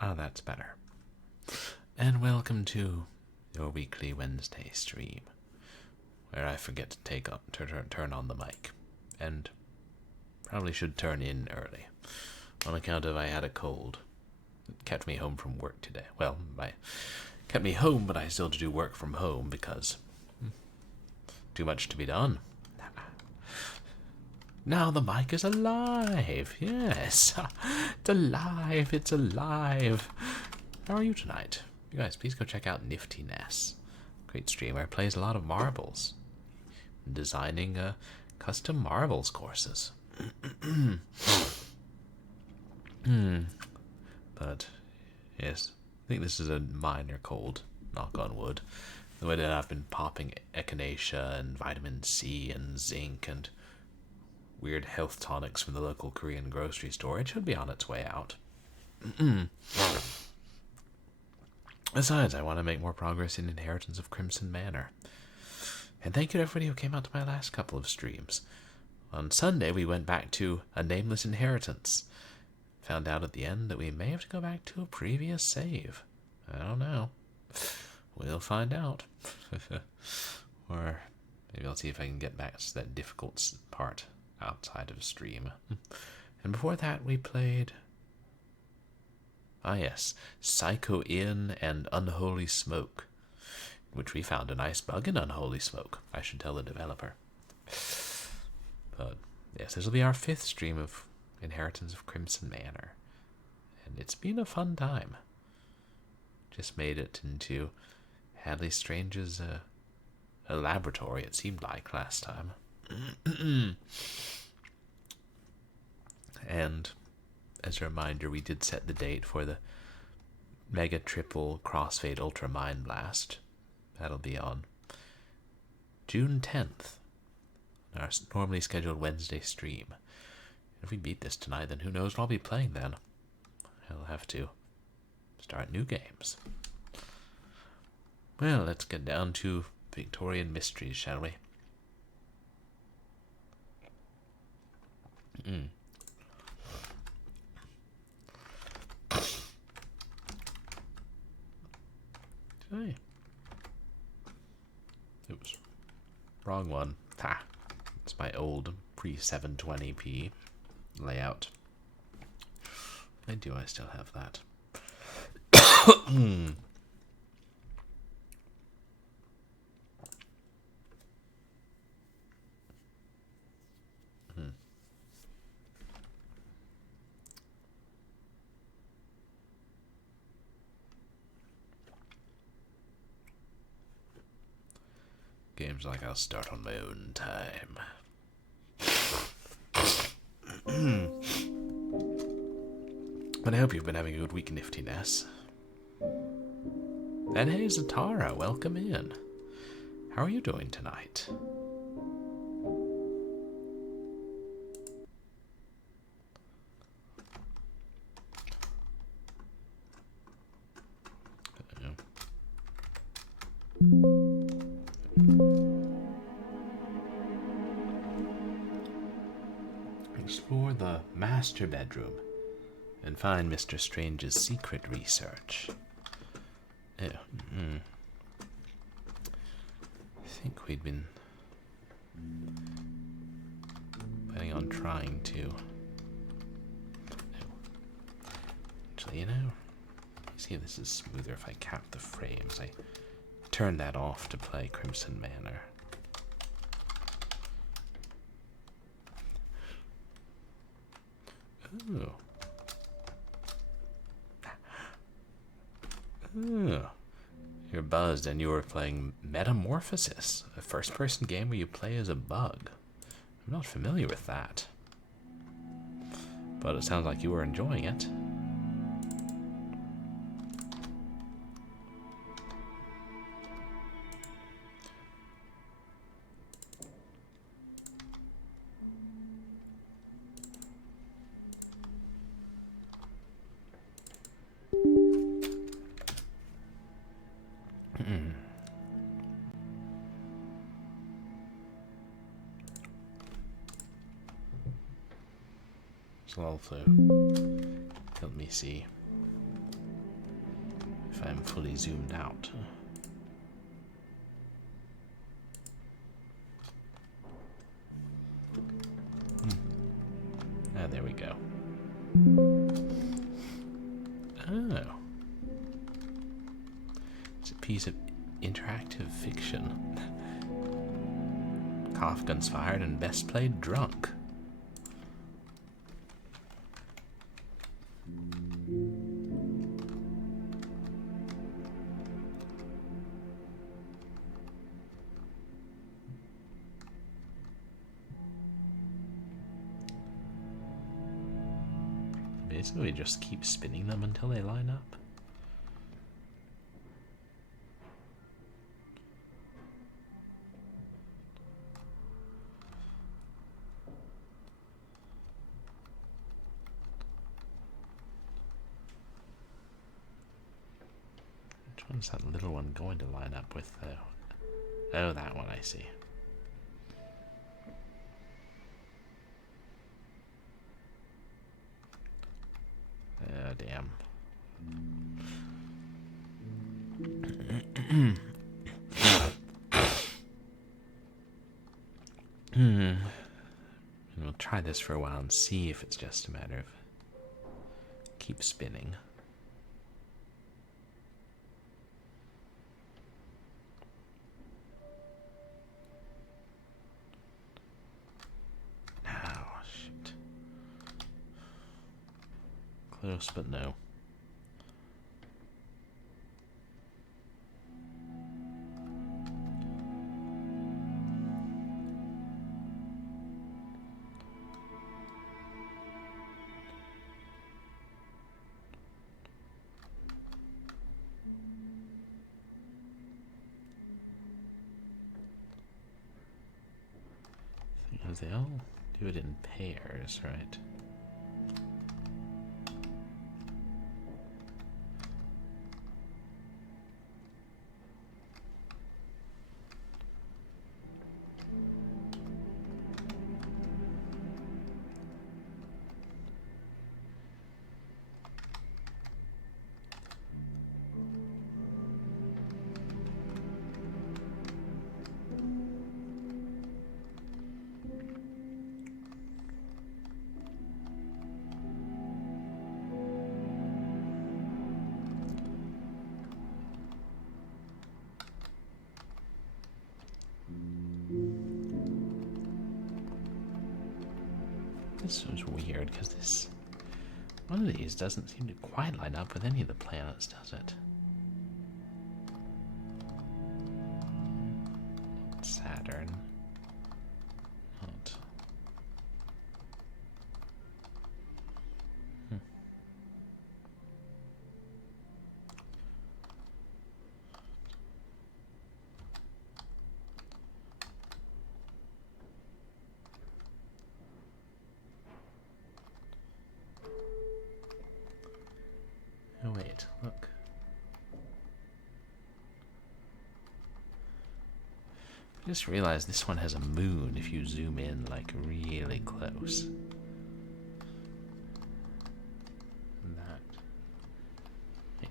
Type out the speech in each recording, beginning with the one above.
Ah, that's better. And welcome to your weekly Wednesday stream, where I forget to turn on the mic, and probably should turn in early, on account of I had a cold. It kept me home from work today. Well, I kept me home, but I still had to do work from home because too much to be done. Now the mic is alive. Yes, it's alive. It's alive. How are you tonight? You guys, please go check out Nifty Ness. Great streamer, plays a lot of marbles. Designing custom marbles courses. But, yes, I think this is a minor cold, knock on wood. The way that I've been popping echinacea and vitamin C and zinc and weird health tonics from the local Korean grocery store, it should be on its way out. Besides, I want to make more progress in Inheritance of Crimson Manor. And thank you to everybody who came out to my last couple of streams. On Sunday, we went back to A Nameless Inheritance. Found out at the end that we may have to go back to a previous save. I don't know. We'll find out. Or maybe I'll see if I can get back to that difficult part outside of stream. And before that, we played... Ah yes, Psycho Inn and Unholy Smoke, which we found a nice bug in Unholy Smoke. I should tell the developer. But yes, this will be our 5th stream of Inheritance of Crimson Manor, and it's been a fun time. Just made it into Hadley Strange's a laboratory, it seemed like last time. And as a reminder, we did set the date for the Mega Triple Crossfade Ultra Mind Blast. That'll be on June 10th, our normally scheduled Wednesday stream. And if we beat this tonight, then who knows what I'll be playing then. I'll have to start new games. Well, let's get down to Victorian mysteries, shall we? Hey. Oops. Wrong one. Ha. It's my old pre-720p layout. Why do I still have that? Games like I'll start on my own time. But I hope you've been having a good week, Nifty Ness. And hey, Zatara, welcome in. How are you doing tonight? Explore the master bedroom and find Mr. Strange's secret research. I think we'd been planning on trying to. Actually, see if this is smoother if I cap the frames. I turned that off to play Crimson Manor. Oh. Oh. You're buzzed and you were playing Metamorphosis, a first-person game where you play as a bug. I'm not familiar with that. But it sounds like you were enjoying it. So also, let me see. if I'm fully zoomed out. Ah, there we go. Oh. It's a piece of interactive fiction. Cough guns fired and best played drunk. Basically, just keep spinning them until they line up. Which one's that little one going to line up with, though? Oh, that one, I see. Oh, damn. And we'll try this for a while and see if it's just a matter of keep spinning. Oh, shoot. Close, but no. They all do it in pairs, right? This was weird, because this one of these doesn't seem to quite line up with any of the planets, does it? Saturn. Not. Oh wait, look. I just realized this one has a moon if you zoom in like really close. And that. Wait.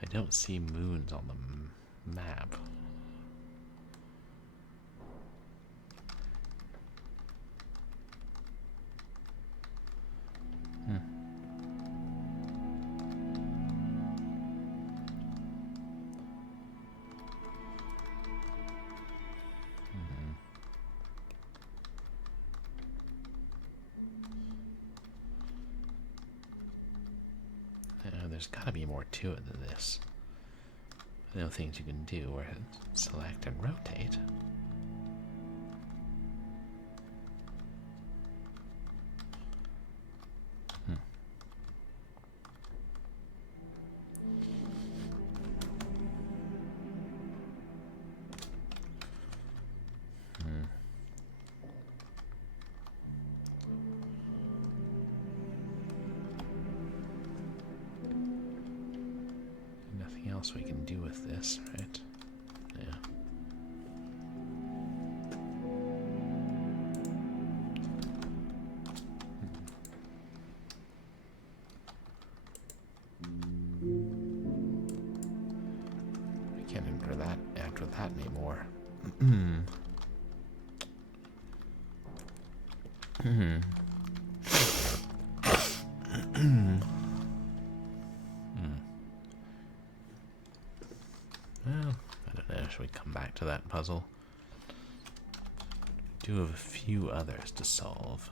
I don't see moons on the map. There's gotta be more to it than this. I know things you can do where select and rotate. else we can do with this, right? Yeah. We can't enter that anymore. Well, I don't know. Should we come back to that puzzle? We do have a few others to solve.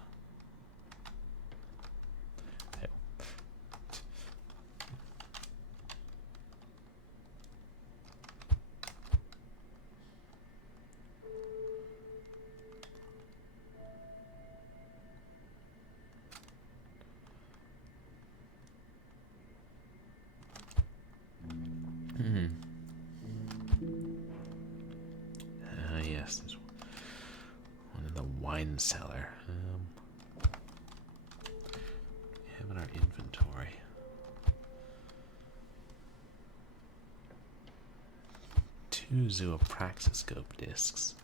Yes, there's one in the wine cellar. We have in our inventory. 2 zoopraxiscope discs.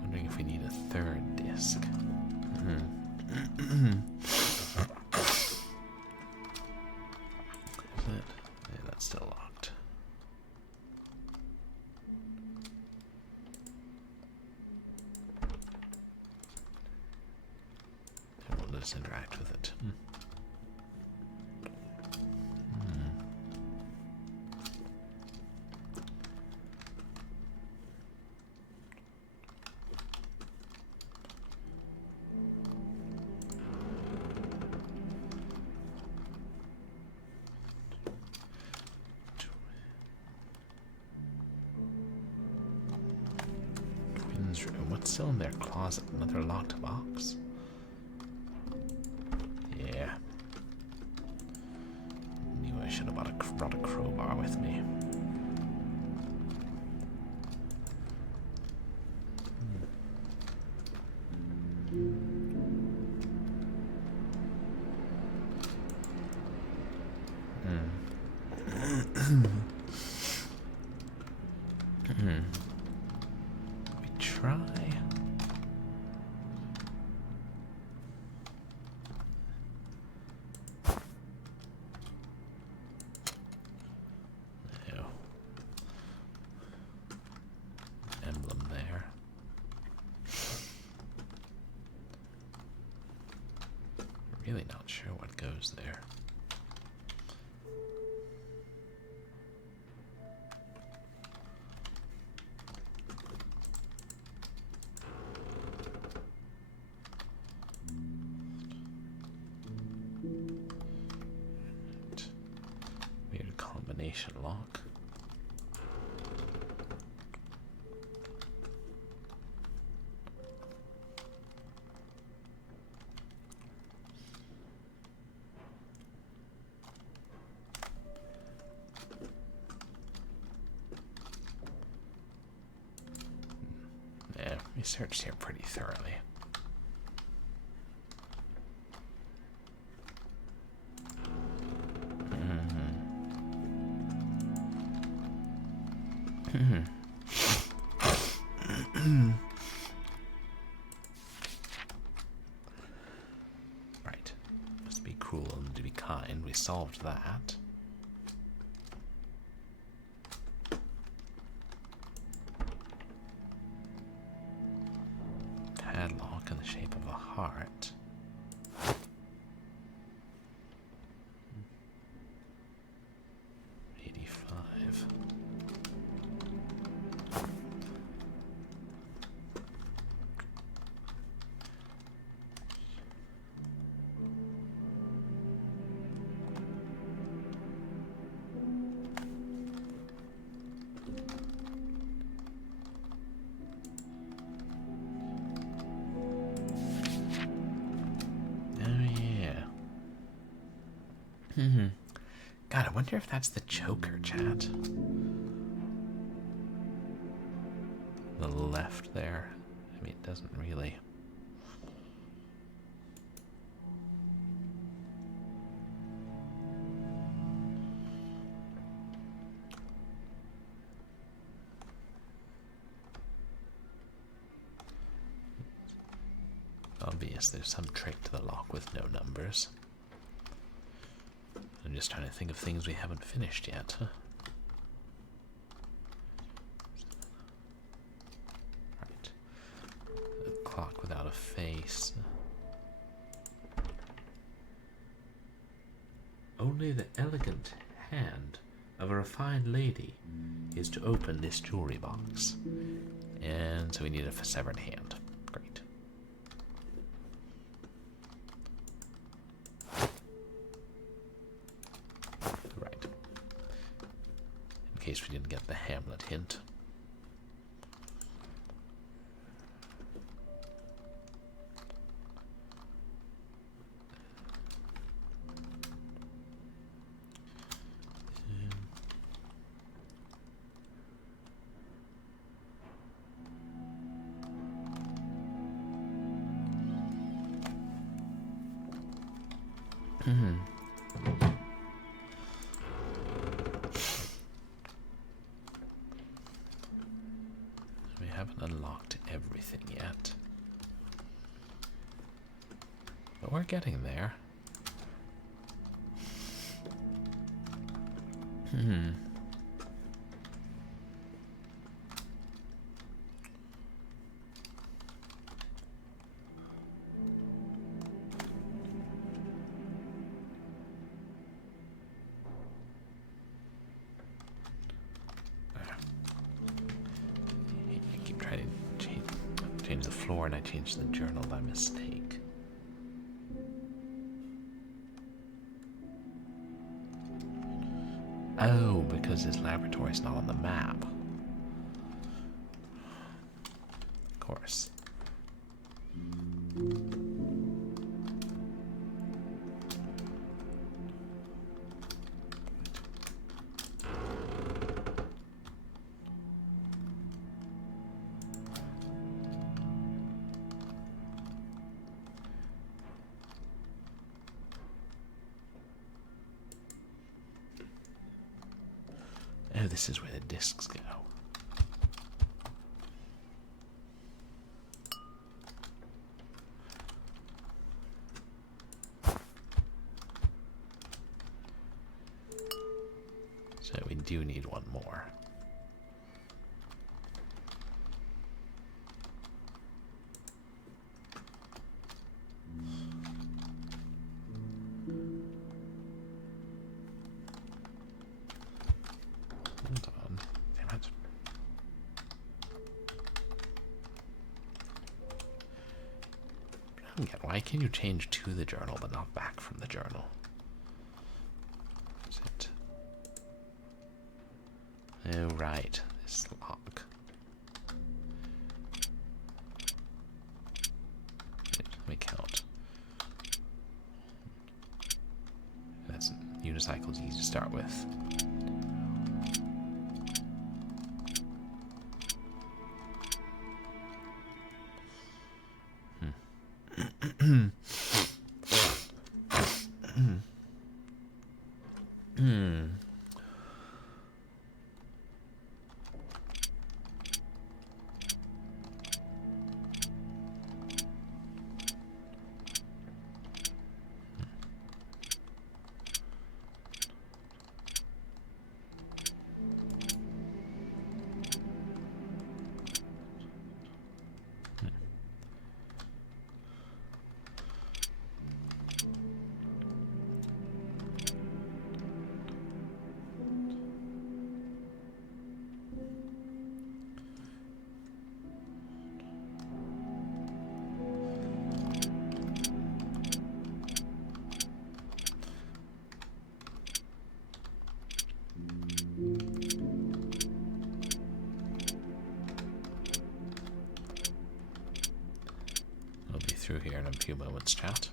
Wondering if we need a third disc. Yeah, that's still locked. And we'll just interact with it. Room. What's still in their closet? Another locked box? Yeah. Knew I should have brought a crowbar with me. Try. Ew. Emblem there. Really not sure what goes there. Weird combination lock. Yeah, we searched here pretty thoroughly. Right. Must be cruel and to be kind. We solved that. Padlock in the shape of a heart. God, I wonder if that's the choker, chat. the left there. I mean, it doesn't really. Obvious there's some trick to the lock with no numbers. I'm just trying to think of things we haven't finished yet. Huh? Right. A clock without a face. Only the elegant hand of a refined lady is to open this jewelry box. And so we need a severed hand. Great. Right. In case we didn't get the Hamlet hint. We haven't unlocked everything yet. But we're getting there. Change the floor and I changed the journal by mistake. Oh, because his laboratory's not on the map. Of course. Oh, this is where the discs go. So we do need one more. Hold on. Damn it. Again, why can you change to the journal but not back from the journal? Is it? Oh, right. This lock. Wait, let me count. That's unicycle's easy to start with. Through here in a few moments, chat.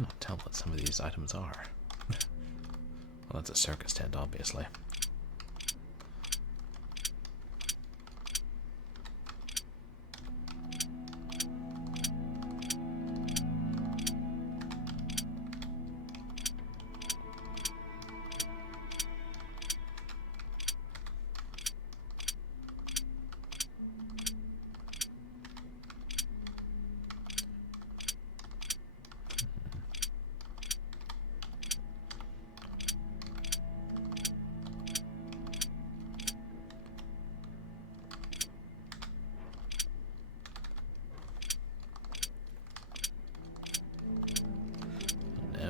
cannot tell what some of these items are. Well, that's a circus tent, obviously.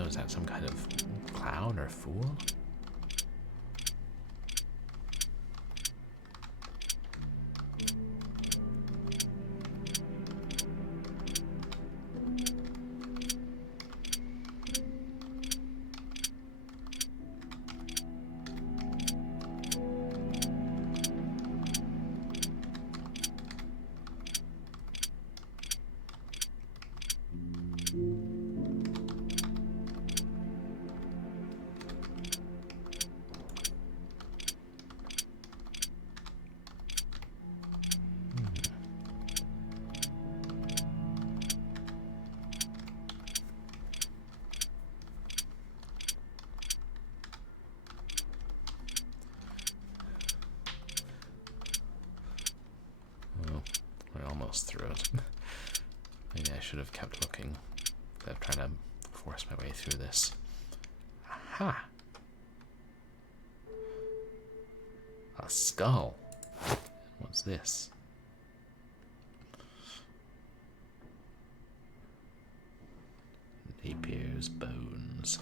Is that some kind of clown or fool? Through it. Maybe I should have kept looking. I'm trying to force my way through this. Aha! A skull. What's this? Napier's bones.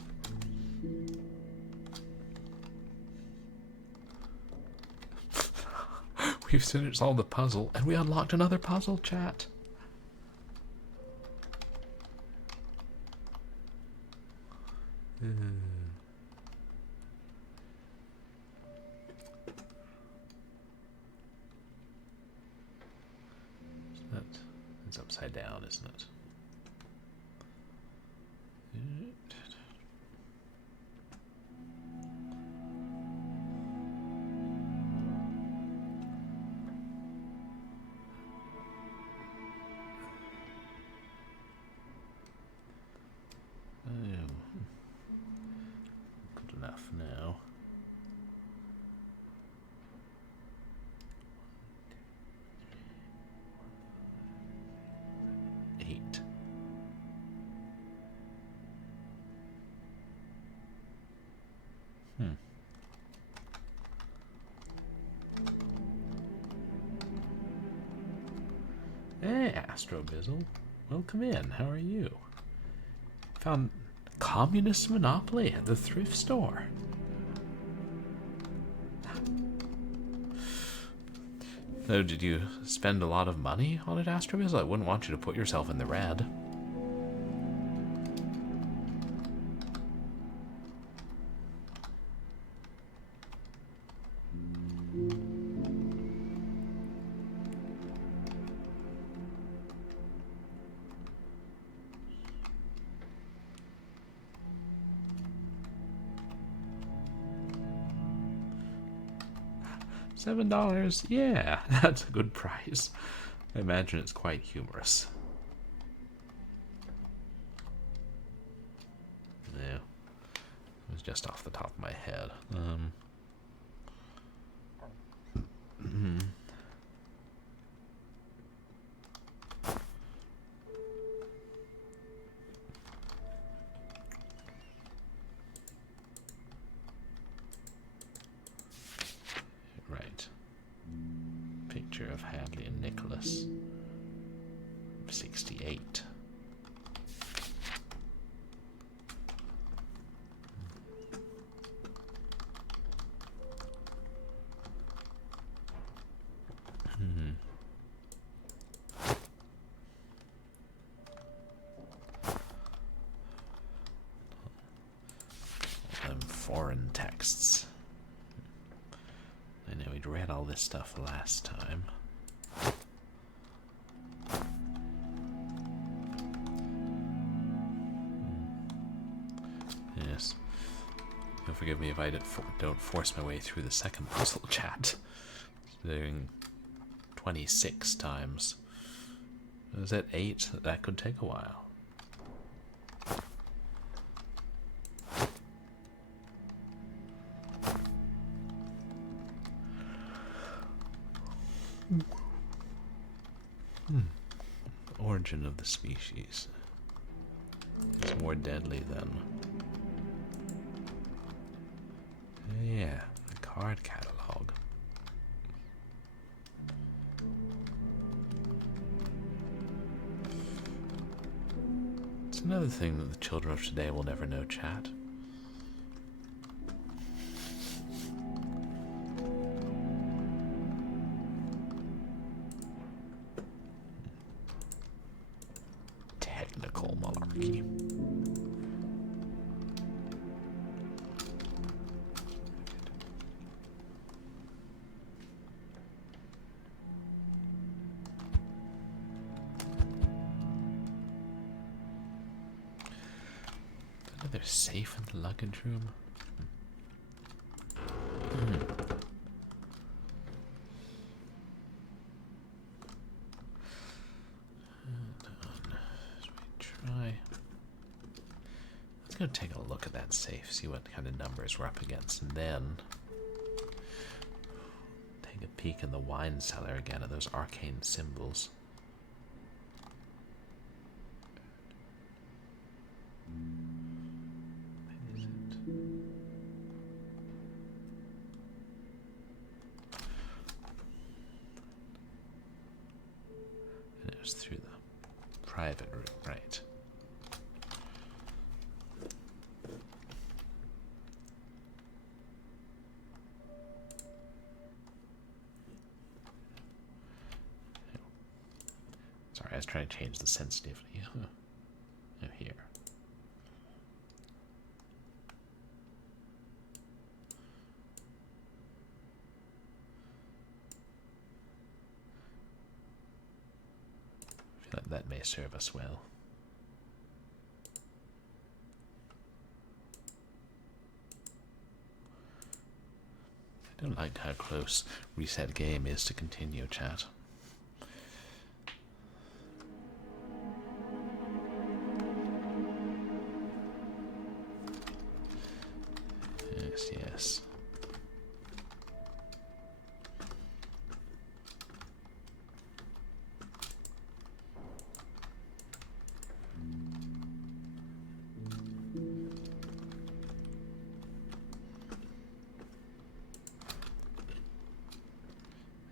We've finished all the puzzle, and we unlocked another puzzle, chat. It's upside down, isn't it? Now. 8. Hey, Astrobizzle. Welcome in. How are you? Found Communist Monopoly at the thrift store. So did you spend a lot of money on it, Astrobizzle? I wouldn't want you to put yourself in the red. $7, yeah, that's a good price. I imagine it's quite humorous. Yeah, it was just off the top of my head. Picture of Hadley and Nicholas. 68. Them foreign texts. I know we'd read all this stuff last time. Yes. You'll forgive me if I don't force my way through the second puzzle, chat. Doing 26 times. Is that 8? That could take a while. Origin of the species. It's more deadly than... Yeah, a card catalog. It's another thing that the children of today will never know, chat. Technical malarkey. Another safe in the luggage room. Let's go take a look at that safe, see what kind of numbers we're up against, and then take a peek in the wine cellar again at those arcane symbols. What is it? And it was through the private room, right? Sorry, I was trying to change the sensitivity. Oh, here. I feel like that may serve us well. I don't like how close reset game is to continue, chat. Yes.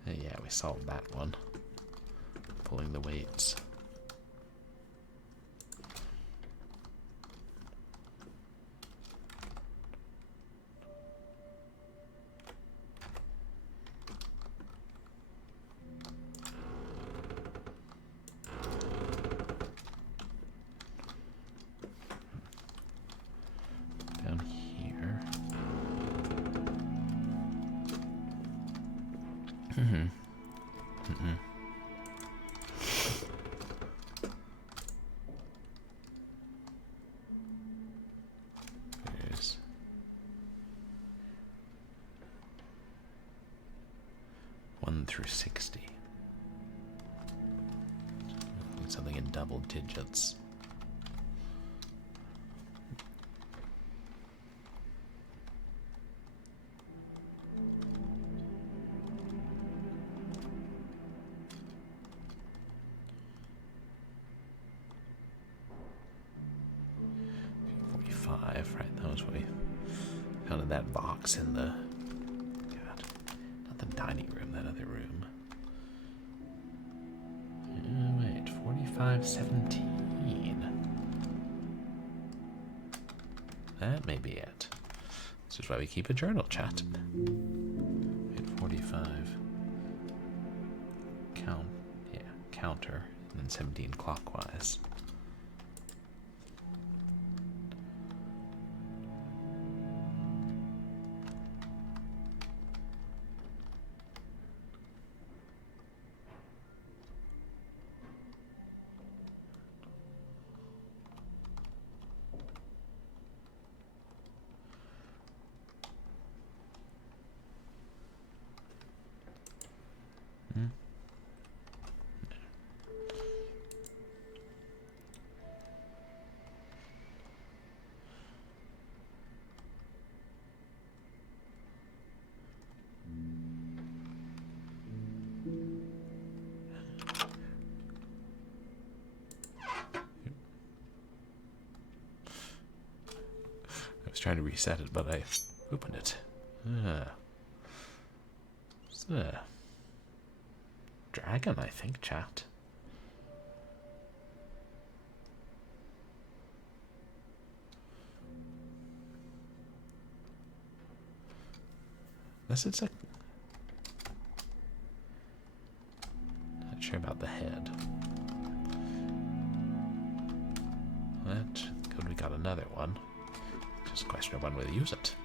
Yeah, we solved that one. Pulling the weights. There's 1 through 60. Something in double digits. Right, that was what we found in that box in the... God, not the dining room, that other room. Wait, 4517. That may be it. This is why we keep a journal, chat. Wait, 45. Counter, and then 17 clockwise. trying to reset it, but I opened it. It's a dragon, I think, chat. Unless it's a... Not sure about the head. Good, we got another one. Just a question of when we'll use it.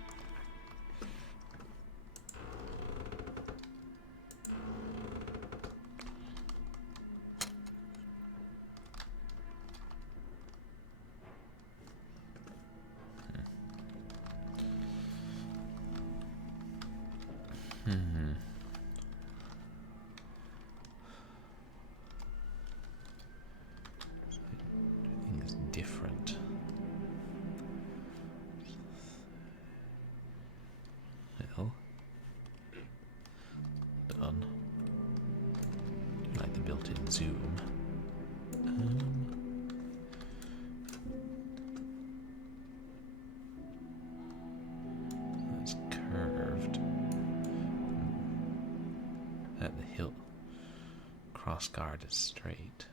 Everything is different. Well, done. Do you like the built-in zoom? It's curved. At the hilt, cross guard is straight.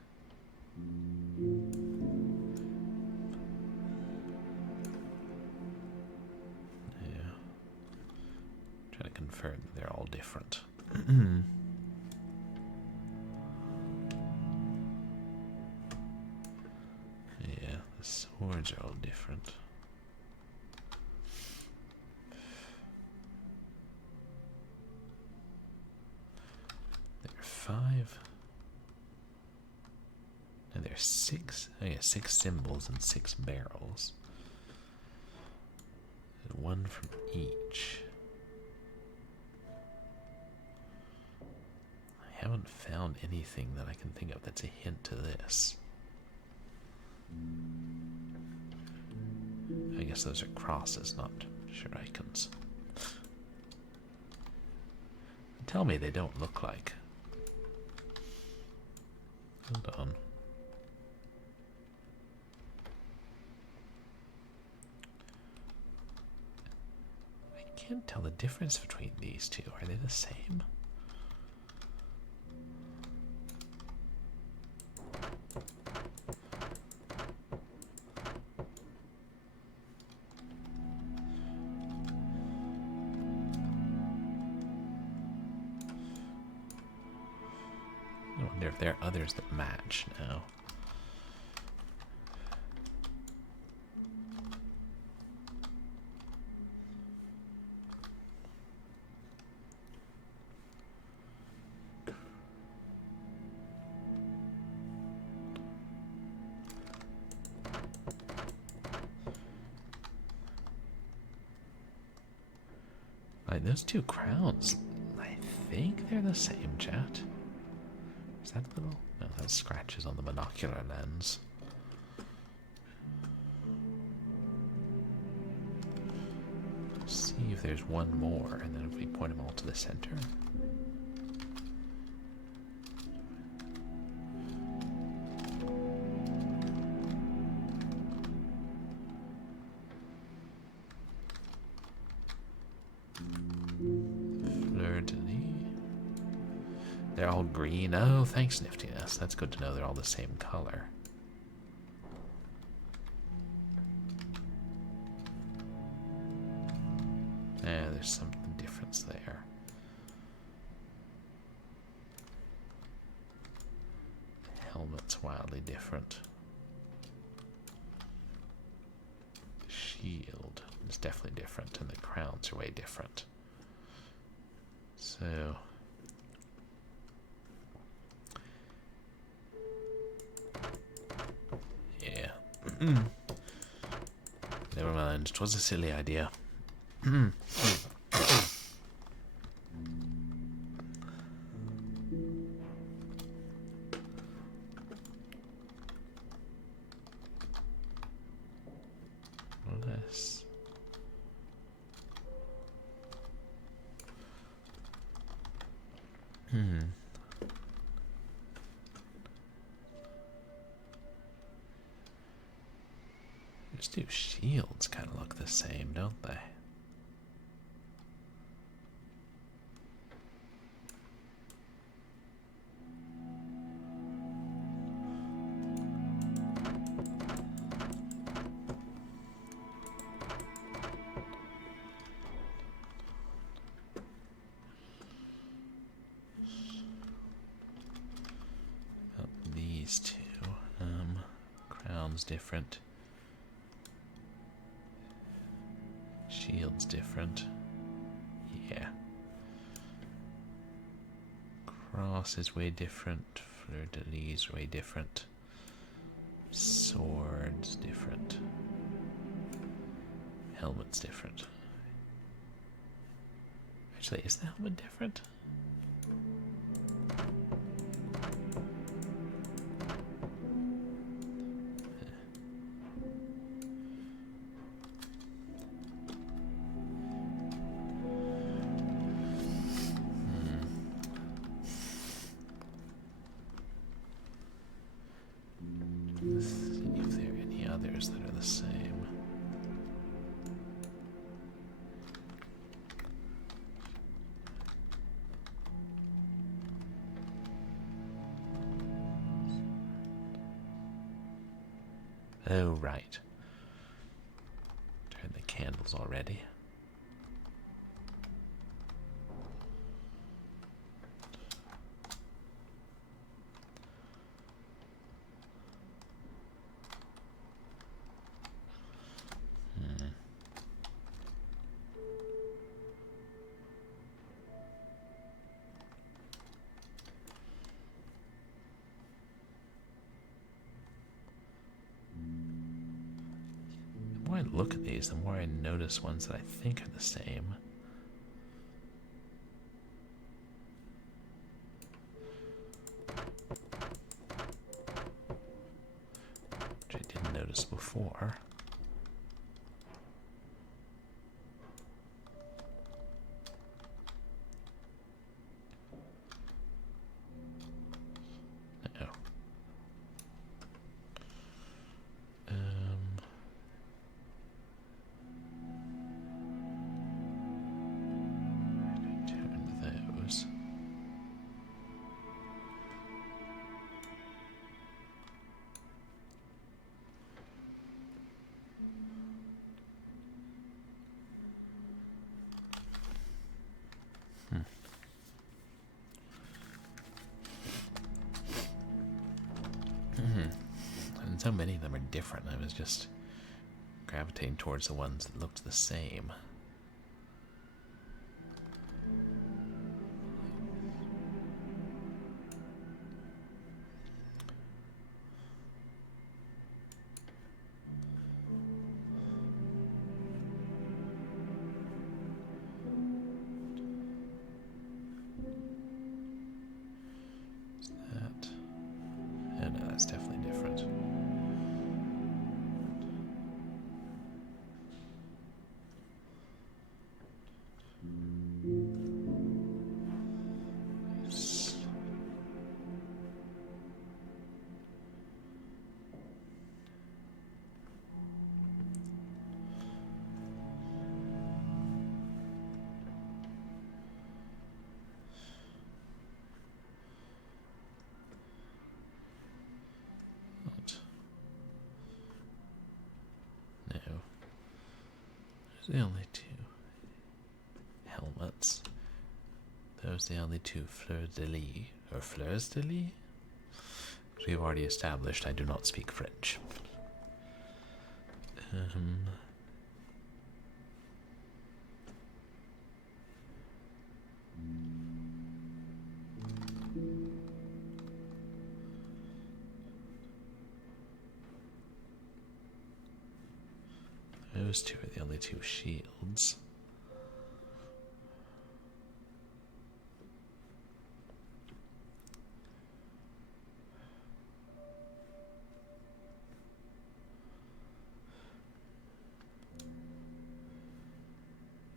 Yeah. Trying to confirm that they're all different. Yeah, the swords are all different. There are 5. And there's 6. Oh yeah, 6 symbols and 6 barrels. And 1 from each. I haven't found anything that I can think of that's a hint to this. I guess those are crosses, not shurikens. Tell me they don't look like. Hold on. I can't tell the difference between these two. Are they the same? I wonder if there are others that match now. Like those 2 crowns, I think they're the same, chat. Is that little? No, that's scratches on the binocular lens. See if there's one more, and then if we point them all to the center. They're all green. Oh, thanks, Niftiness. That's good to know they're all the same color. Yeah, there's something difference there. The helmet's wildly different. The shield is definitely different, and the crowns are way different. So... Never mind, it was a silly idea. Less. These two shields kind of look the same, don't they? These two, crown's different, shield's different, yeah. Cross is way different, fleur-de-lis way different, sword's different, helmet's different. Actually, is the helmet different? Let's see if there are any others that are the same. Oh, right. Turn the candles already. The more I look at these, the more I notice ones that I think are the same. Which I didn't notice before. And so many of them are different. I was just gravitating towards the ones that looked the same. Is that? Oh no, that's definitely different. No. Those are the only two helmets. Those are the only two fleurs-de-lis. Or fleurs-de-lis? We've already established I do not speak French. Those two are the only two shields.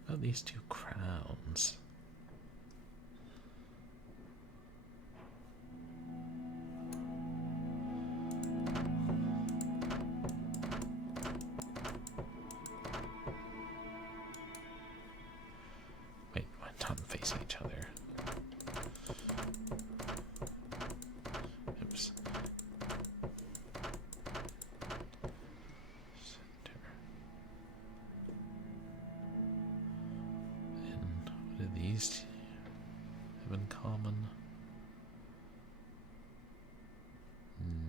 Oh, these two crowns. these have in common?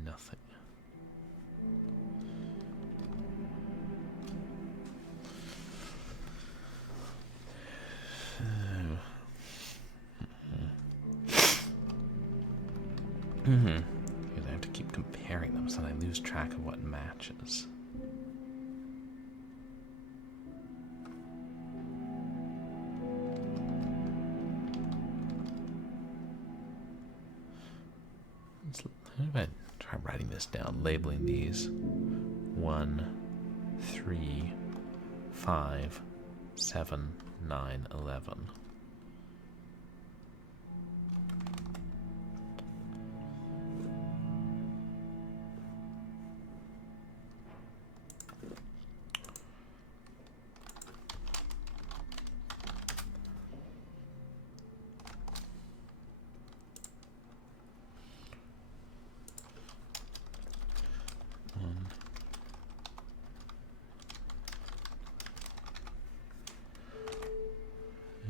Nothing. Because I have to keep comparing them so I lose track of what matches. How do I try writing this down? Labeling these 1, 3, 5, 7, 9, 11.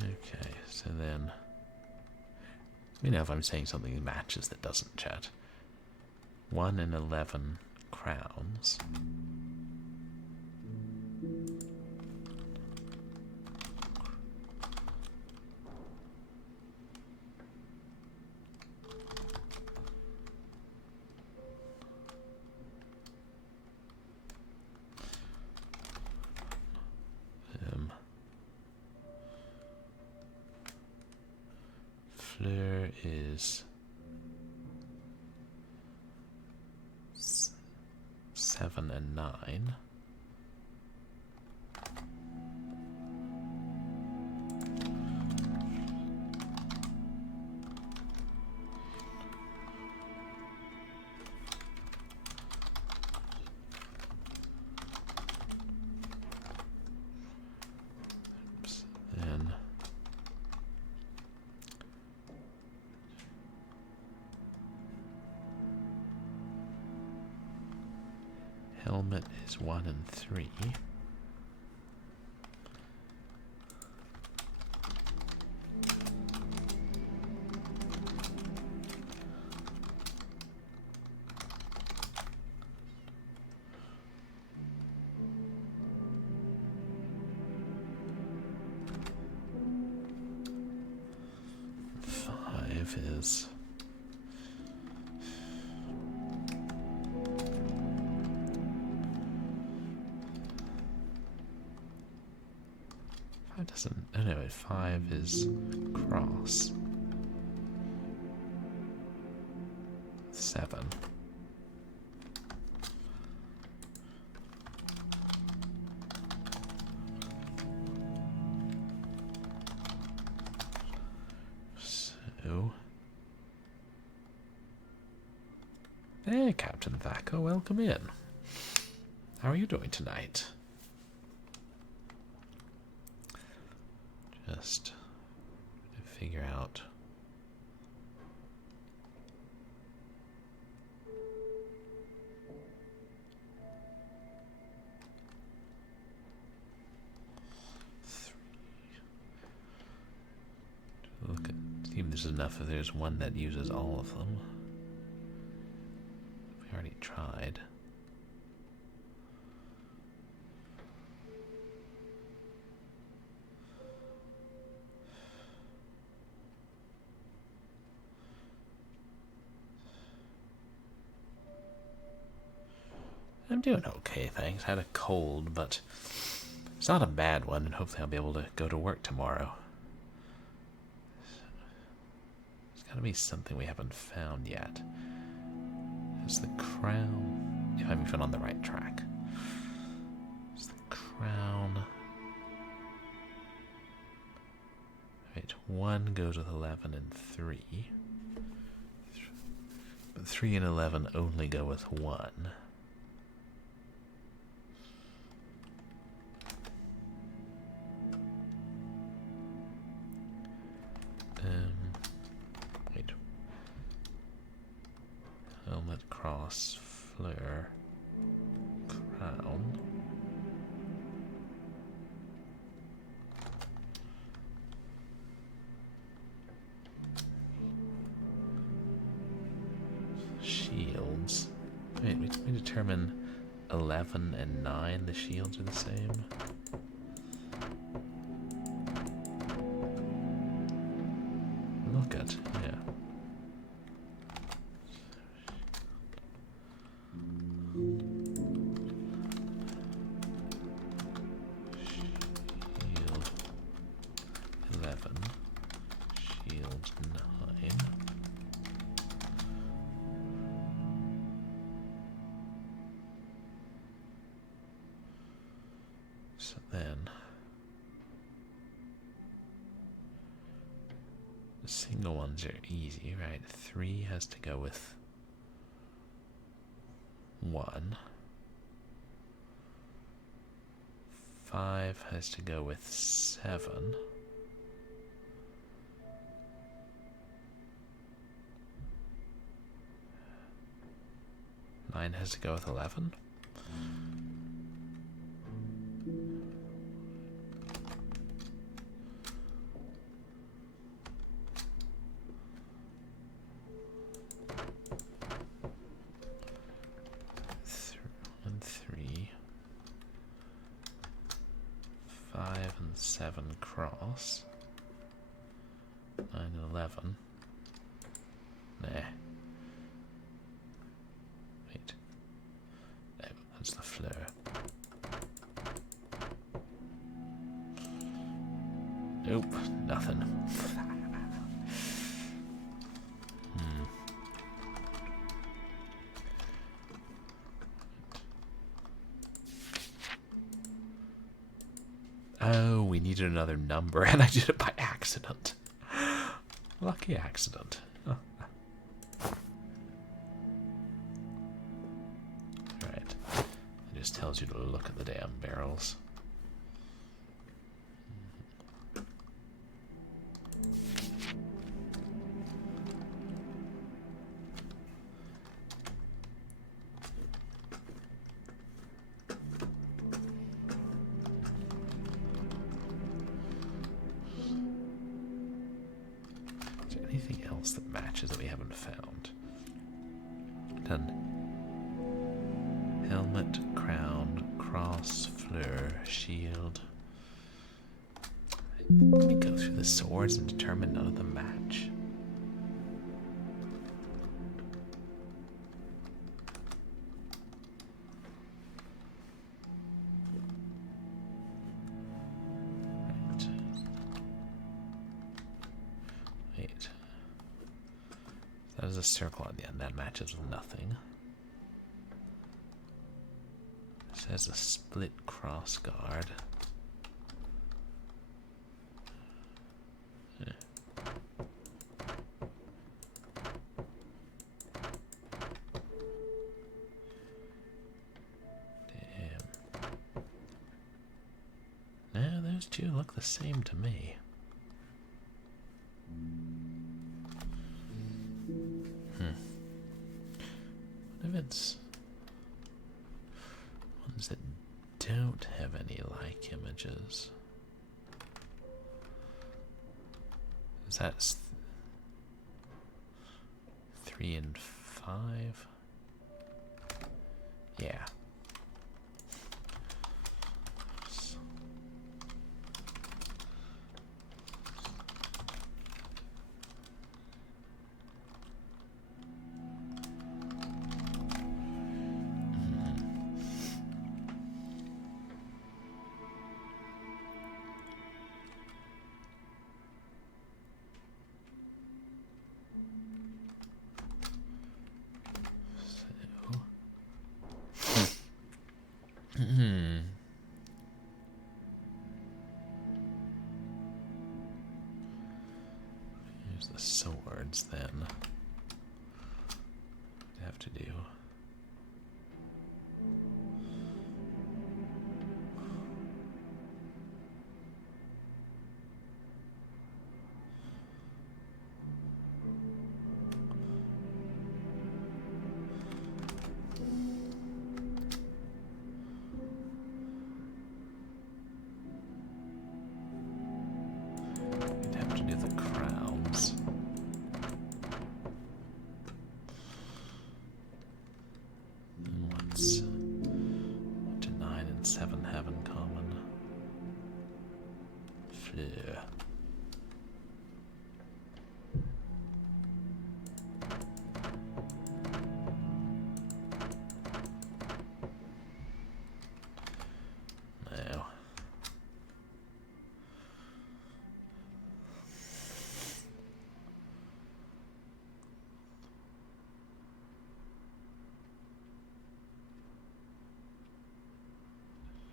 Okay, so then, you know, if I'm saying something that matches that doesn't, chat. 1 and 11 crowns. Fleur is 7 and 9. Then helmet is 1 and 3. Five is doesn't. Oh no, 5 is cross. 7. So, hey, Captain Thacker, welcome in. How are you doing tonight? Just to figure out look at see if there's enough if there's one that uses all of them. We already tried. I'm doing okay, thanks. I had a cold, but it's not a bad one, and hopefully I'll be able to go to work tomorrow. There's got to be something we haven't found yet. Is the crown... if I'm even on the right track. Is the crown... Wait, 1 goes with 11 and 3. But 3 and 11 only go with 1. Wait. Helmet, cross, fleur, crown. determine 11 and 9, the shields are the same. Look at, yeah. Shield 11, shield 9. So then the single ones are easy, right? 3 has to go with 1. 5 has to go with 7. 9 has to go with 11. And 3. 5 and 7 cross. 9 and 11. Nah. Wait. No, that's the fleur. Nope, nothing. Oh, we needed another number, and I did it by accident. Lucky accident. Oh. Right. It just tells you to look at the damn barrels. Anything else that matches that we haven't found? Done. Helmet, crown, cross, fleur, shield. Let me go through the swords and determine none of them match. Wait. There's a circle on the end that matches with nothing. It says a split cross guard. Damn. No, those two look the same to me. What if it's ones that don't have any like images? Is that 3 and 5? Yeah. Here's the swords then. What have to do? You'd have to do the crowns. Yeah. Now.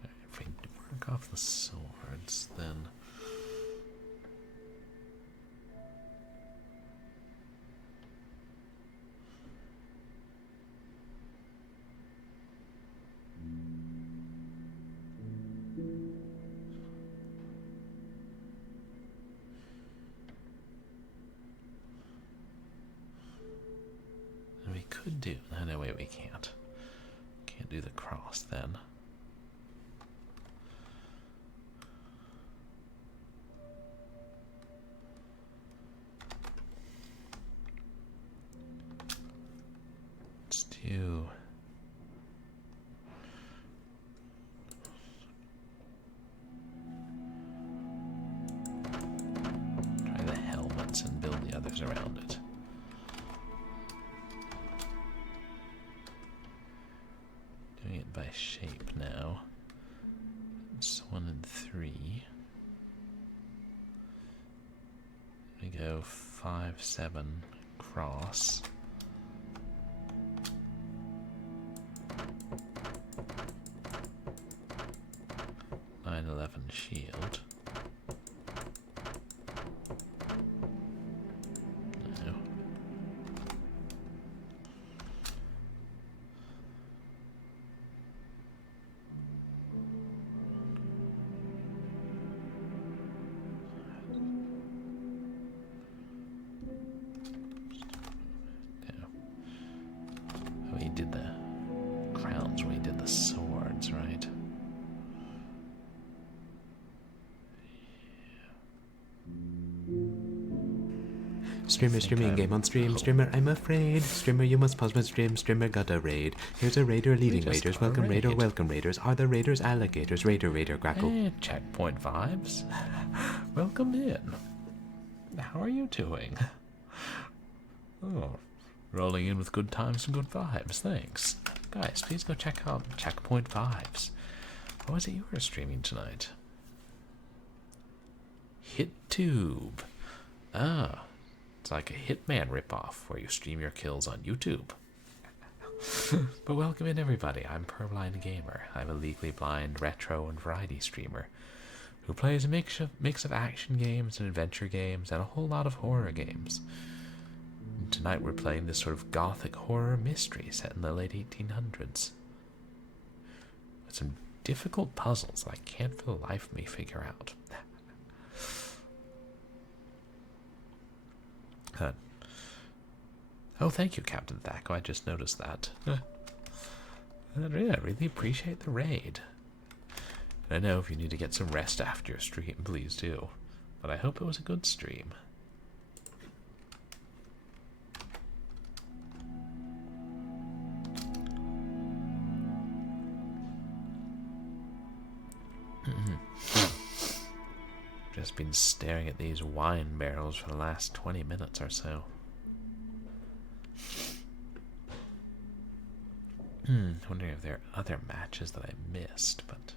If we work off the swords, then we could do. No, wait, we can't. Can't do the cross then. Let's do. Try the helmets and build the others around it. Doing it by shape now. It's 1 and 3. We go 5, 7 cross. 9, 11 shield. No. We did the crowns, we did the swords, right? Streamer streaming game on stream. Streamer, I'm afraid. Streamer, you must pause my stream. Streamer got a raid. Here's a raider leading raiders. Welcome raider, welcome raiders. Are the raiders alligators? Raider, grackle. Hey, checkpoint vibes. Welcome in. How are you doing? Oh, rolling in with good times and good vibes. Thanks. Guys, please go check out Checkpoint Vibes. What was it you were streaming tonight? HitTube. Ah, it's like a Hitman ripoff where you stream your kills on YouTube. But welcome in, everybody. I'm Purblind Gamer. I'm a legally blind retro and variety streamer who plays a mix of action games and adventure games and a whole lot of horror games. And tonight we're playing this sort of gothic horror mystery set in the late 1800s. With some difficult puzzles that I can't for the life of me figure out. Oh, thank you, Captain Thaco. I just noticed that. I really appreciate the raid. I know if you need to get some rest after your stream, please do. But I hope it was a good stream. Just been staring at these wine barrels for the last 20 minutes or so. Wondering if there are other matches that I missed, but...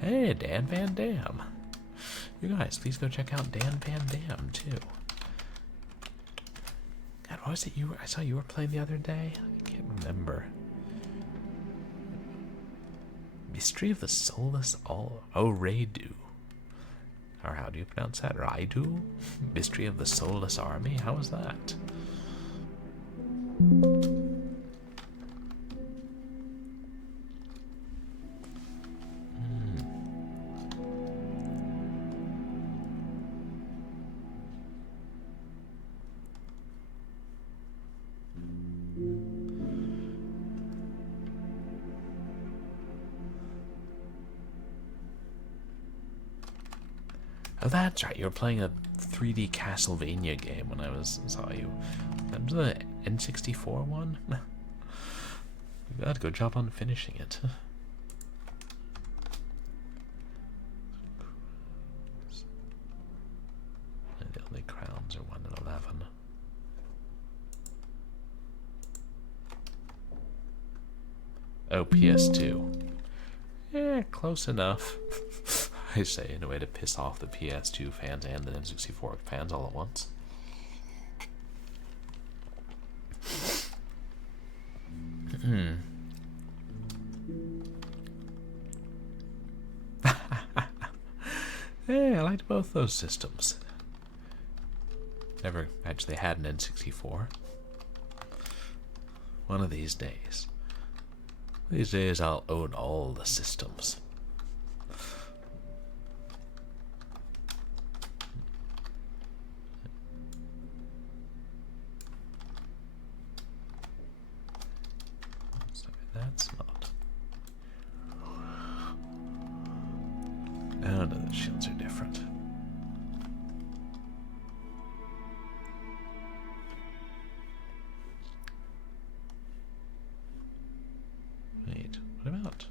Hey, Dan Van Dam! You guys, please go check out Dan Van Dam, too. God, what was it I saw you were playing the other day? I can't remember. Mystery of the Soulless Raidu. Or how do you pronounce that? Raidu? Mystery of the Soulless Army? How was that? Oh, that's right. You were playing a 3D Castlevania game when I saw you. That was the N64 one? God, good job on finishing it. Oh, PS2. Eh, close enough. I say in a way to piss off the PS2 fans and the N64 fans all at once. Yeah, I liked both those systems. Never actually had an N64. One of these days. These days I'll own all the systems. Sorry, that's not. Oh no, the shields are different. Wait, what about?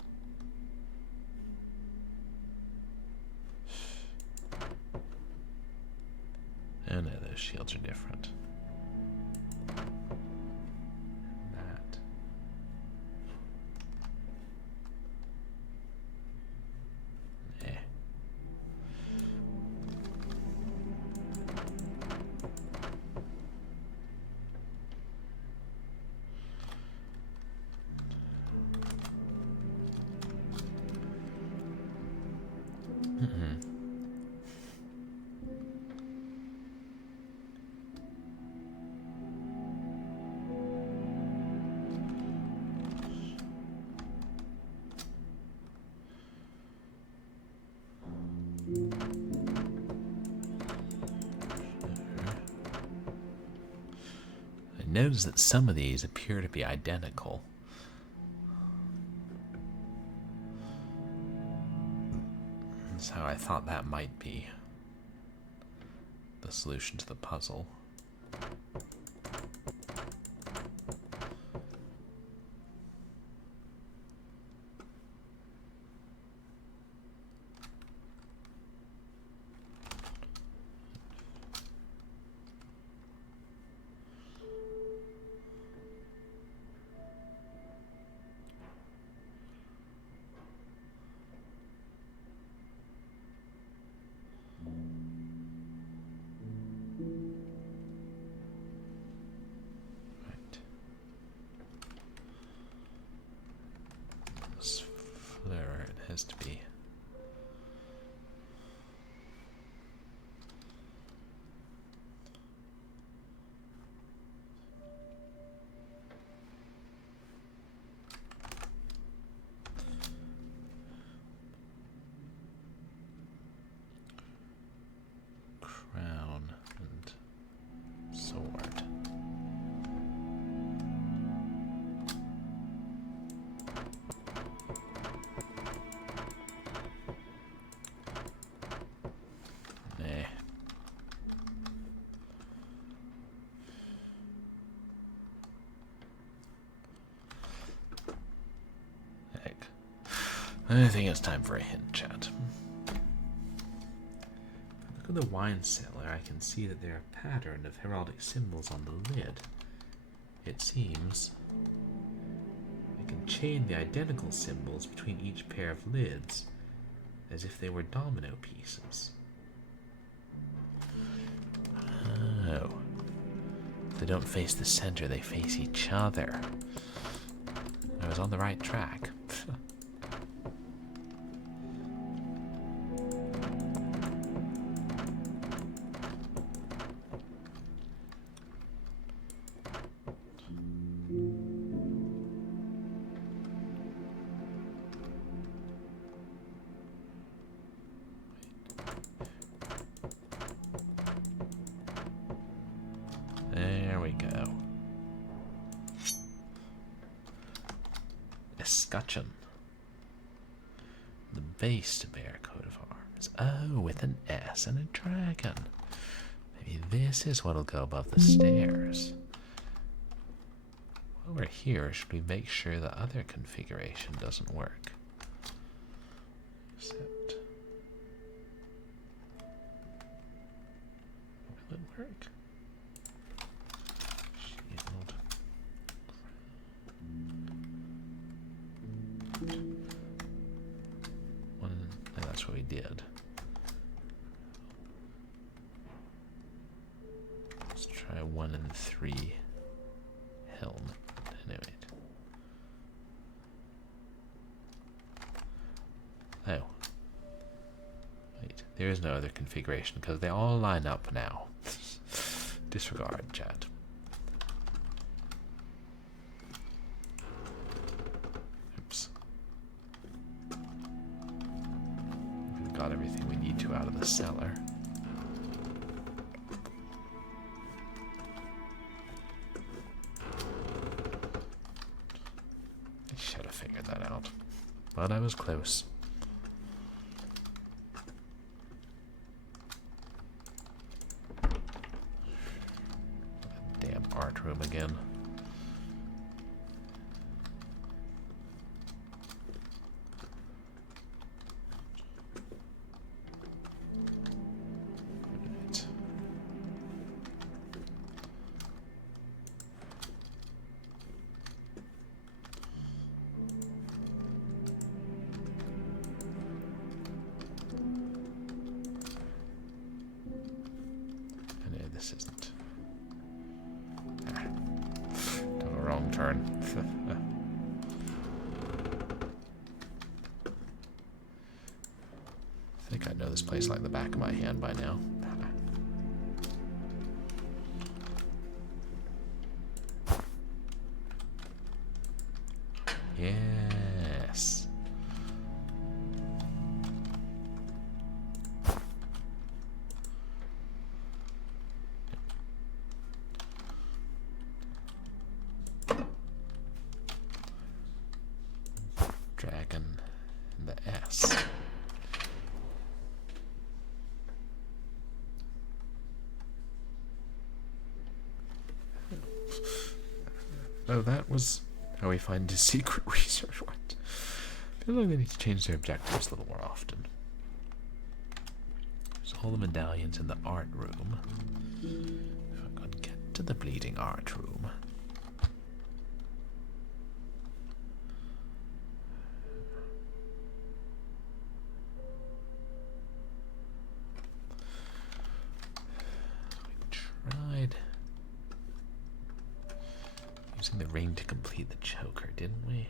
Oh no, those shields are different. That. Eh. I notice that some of these appear to be identical. So I thought that might be the solution to the puzzle. Right. This flare, it has to be. Crown and sword. Nah. Heck. I think it's time for a hint chat. Look at the wine cellar. I can see that there are a pattern of heraldic symbols on the lid. It seems I can chain the identical symbols between each pair of lids as if they were domino pieces. Oh. They don't face the center, they face each other. I was on the right track. There we go. Escutcheon. The base to bear a coat of arms. Oh, with an S and a dragon. Maybe this is what'll go above the stairs. While we're here, should we make sure the other configuration doesn't work? Except... will it work? Shield. we did. Let's try 1 and 3 helm. Anyway. Oh. Wait, there is no other configuration because they all line up now. Disregard, chat. Oops. We've got everything we need to out of the cellar. I should have figured that out. But I was close. Damn art room again. Right. No, this isn't. Took a wrong turn. I think I know this place like the back of my hand by now. Yes. Dragon and the S. Oh, that was how we find his secret research. What? I feel like they need to change their objectives a little more often. There's all the medallions in the art room. If I could get to the bleeding art room. We tried using the ring to complete the choker, didn't we?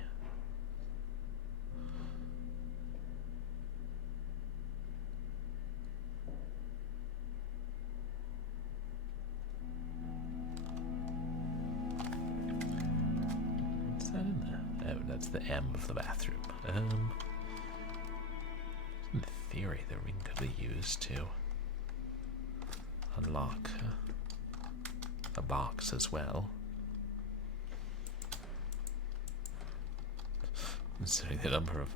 What's that in there? Oh, that's the M of the bathroom. In theory, the ring could be used to unlock a box as well. Considering the number of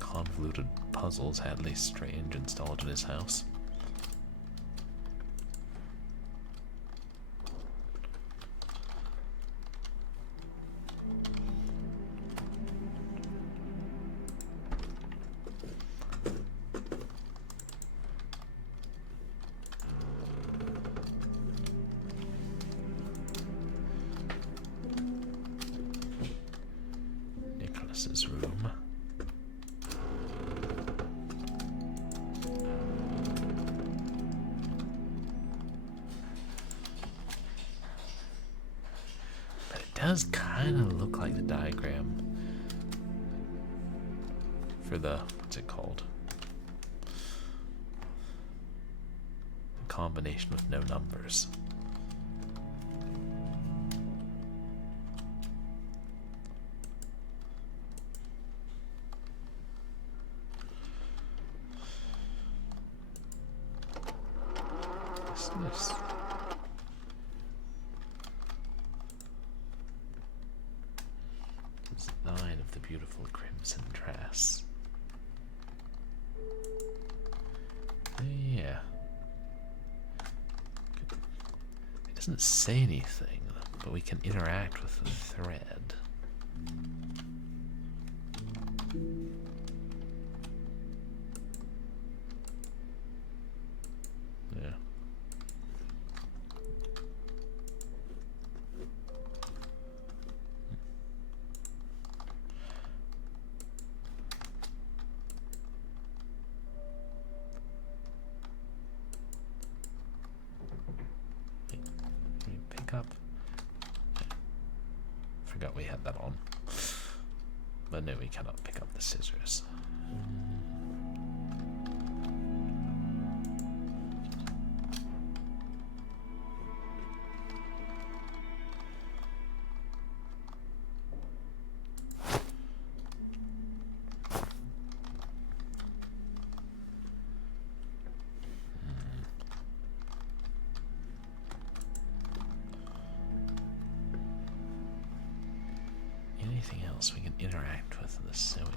convoluted puzzles Hadley Strange installed in his house. Nicholas's room. But it does kind of look like the diagram for the, what's it called? The combination with no numbers. This. Design of the beautiful crimson dress. Yeah. It doesn't say anything, but we can interact with the thread. Yeah. forgot we had that on. But no, we cannot pick up the scissors. Anything else we can interact with in the sewing room?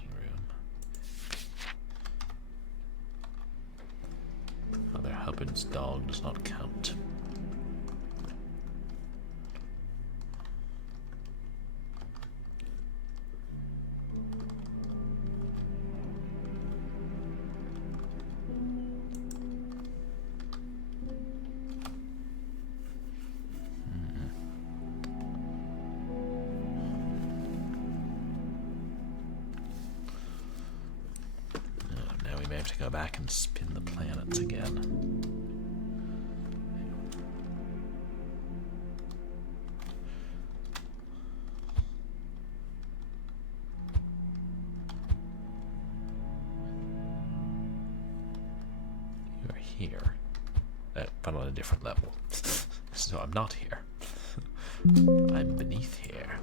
Mother Hubbard's dog does not count. To go back and spin the planets again. You are here, but on a different level. So I'm not here. I'm beneath here.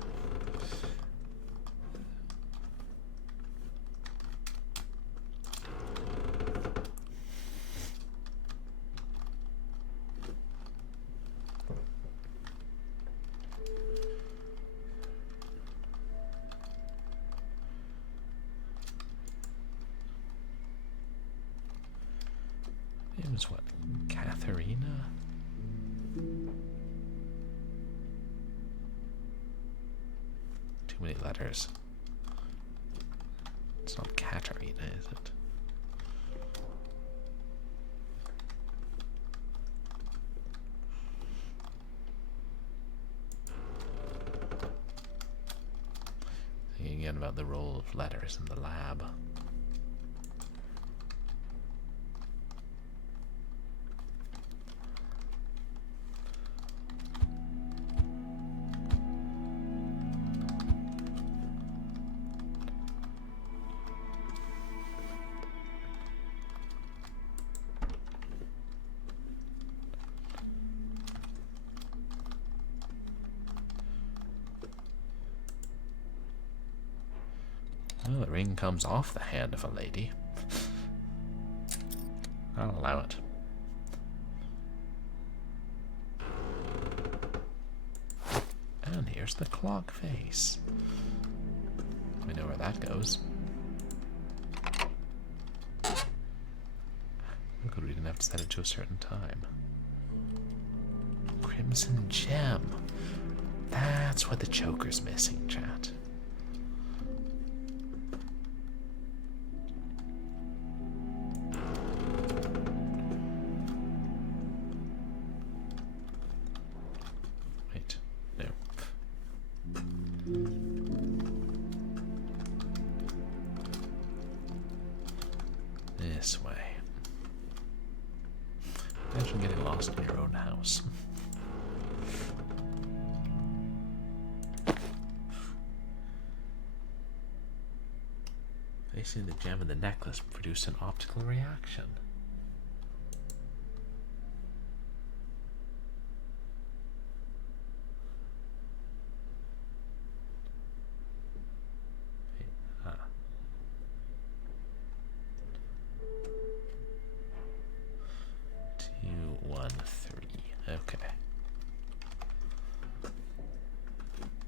Name's what? Katharina? Too many letters. It's not Katarina, is it? Thinking again about the role of letters in the lab. Well, the ring comes off the hand of a lady. I'll allow it. And here's the clock face. We know where that goes. Good, we didn't have to set it to a certain time. Crimson gem. That's what the choker's missing, chat. Wait, no. This way. Imagine getting lost in your own house. Placing the gem in the necklace produced an optical reaction. Wait, 2, 1, 3. Okay.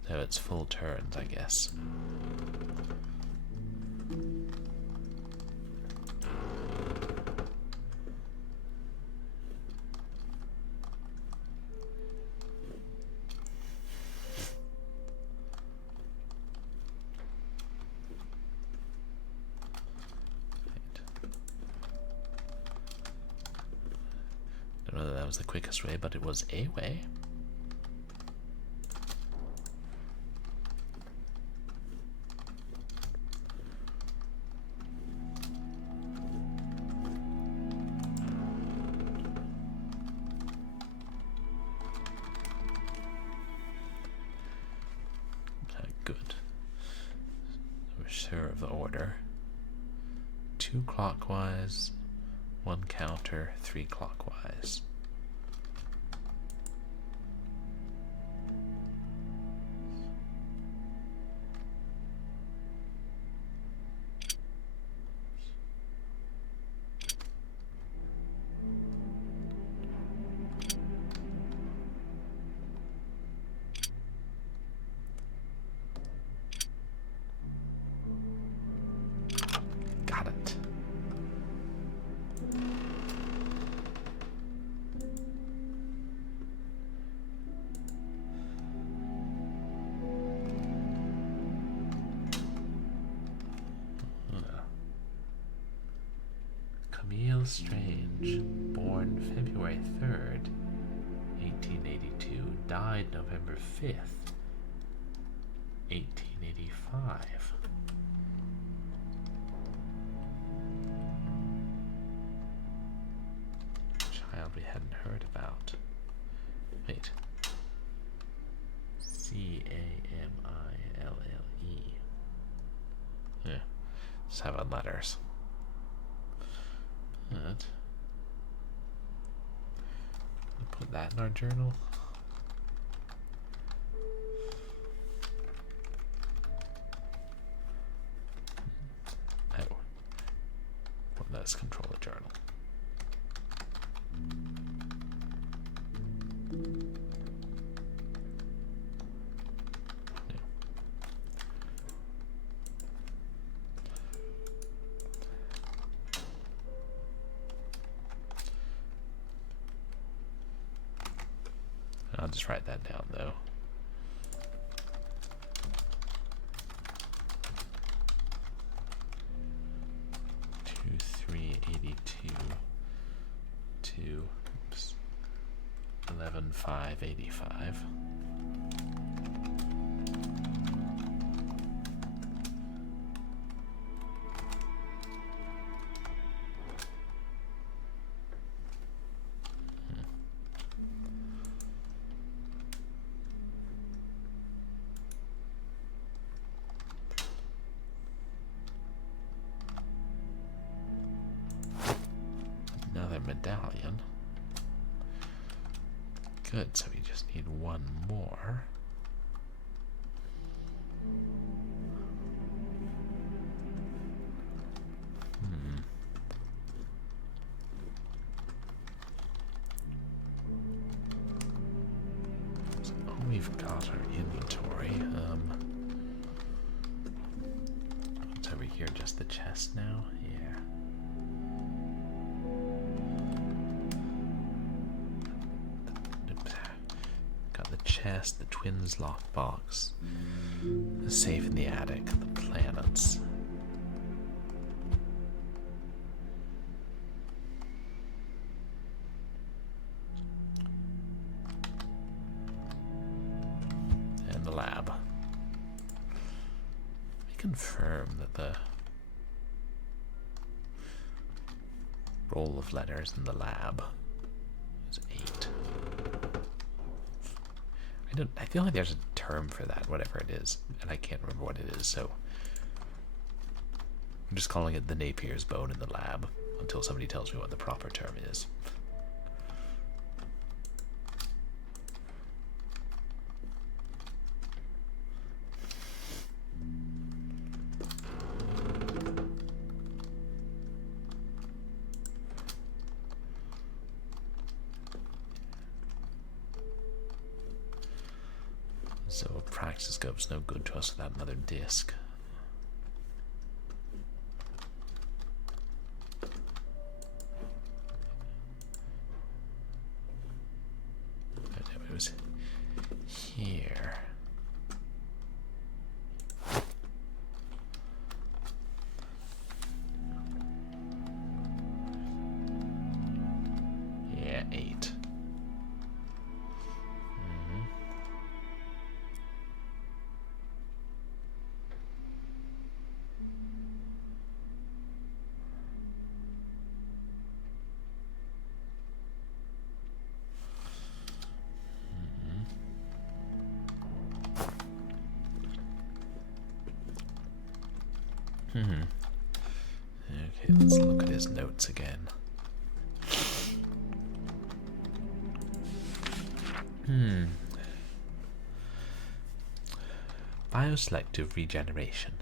So it's full turns, I guess. Don't know that that was the quickest way, but it was a way. sure of the order. 2 clockwise, 1 counter, 3 clockwise. Got it. Hadley Strange, born February 3rd, 1882, died November 5th, 1885. Child we hadn't heard about. Wait. Camille. Yeah, 7 letters. But we'll put that in our journal. Oh, let's control the journal. I'll just write that down though. Two, 382 to 11,585. Another medallion. Good, so we just need one more. So we've got our inventory. What's over here? Just the chest now? Yeah. Chest, the twins lockbox, the safe in the attic, the planets. And the lab. We confirm that the roll of letters in the lab is 8. I feel like there's a term for that, whatever it is, and I can't remember what it is, so I'm just calling it the Napier's bone in the lab until somebody tells me what the proper term is. Zoopraxiscope's no good to us without another disc. It was here. Yeah, 8. Okay, let's look at his notes again. Bioselective regeneration.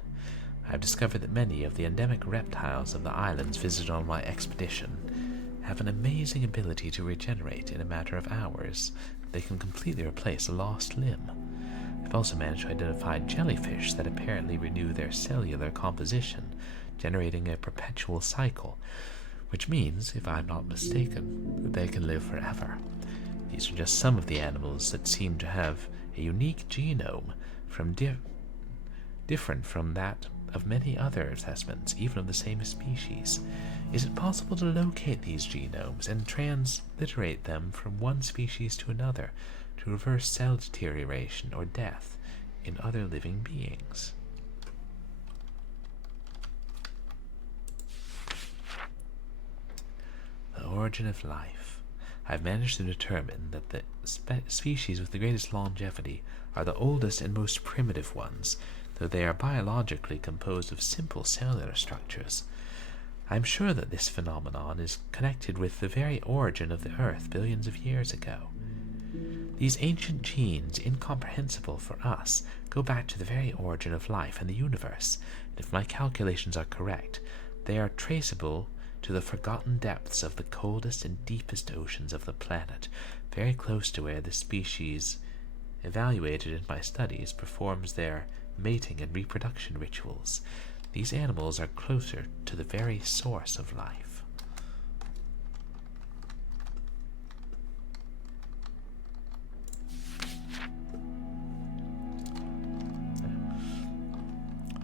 I have discovered that many of the endemic reptiles of the islands visited on my expedition have an amazing ability to regenerate in a matter of hours. They can completely replace a lost limb. I've also managed to identify jellyfish that apparently renew their cellular composition, generating a perpetual cycle, which means, if I'm not mistaken, that they can live forever. These are just some of the animals that seem to have a unique genome different from that of many other specimens, even of the same species. Is it possible to locate these genomes and transliterate them from one species to another to reverse cell deterioration or death in other living beings? The origin of life. I've managed to determine that the species with the greatest longevity are the oldest and most primitive ones, though they are biologically composed of simple cellular structures. I am sure that this phenomenon is connected with the very origin of the Earth billions of years ago. These ancient genes, incomprehensible for us, go back to the very origin of life and the universe, and if my calculations are correct, they are traceable to the forgotten depths of the coldest and deepest oceans of the planet, very close to where the species evaluated in my studies performs their mating and reproduction rituals. These animals are closer to the very source of life.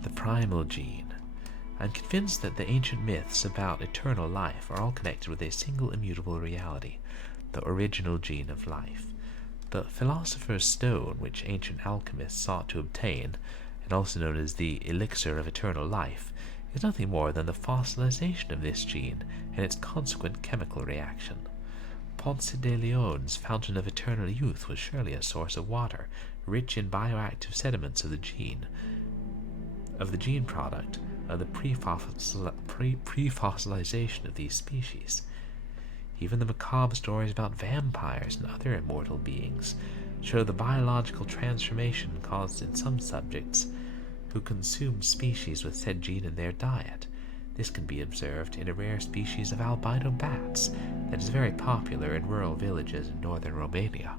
The primal gene. I'm convinced that the ancient myths about eternal life are all connected with a single immutable reality, the original gene of life. The philosopher's stone, which ancient alchemists sought to obtain, and also known as the elixir of eternal life, is nothing more than the fossilization of this gene and its consequent chemical reaction. Ponce de Leon's fountain of eternal youth was surely a source of water, rich in bioactive sediments of the gene product of the pre-fossilization of these species. Even the macabre stories about vampires and other immortal beings show the biological transformation caused in some subjects who consumed species with said gene in their diet. This can be observed in a rare species of albino bats that is very popular in rural villages in northern Romania.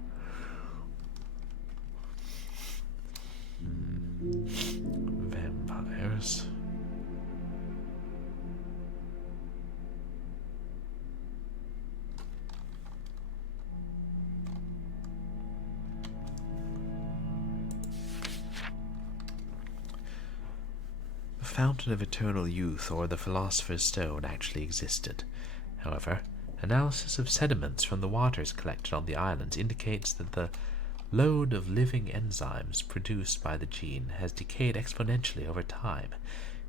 Vampires. The Fountain of Eternal Youth, or the Philosopher's Stone, actually existed. However, analysis of sediments from the waters collected on the islands indicates that the load of living enzymes produced by the gene has decayed exponentially over time.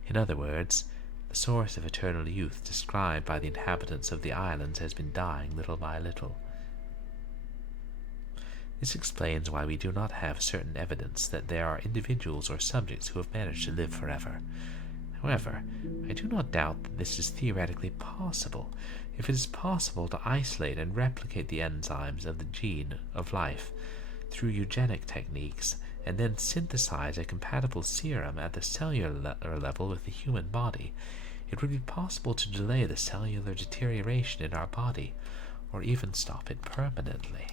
In other words, the source of eternal youth described by the inhabitants of the islands has been dying little by little. This explains why we do not have certain evidence that there are individuals or subjects who have managed to live forever. However, I do not doubt that this is theoretically possible. If it is possible to isolate and replicate the enzymes of the gene of life through eugenic techniques, and then synthesize a compatible serum at the cellular level with the human body, it would be possible to delay the cellular deterioration in our body, or even stop it permanently.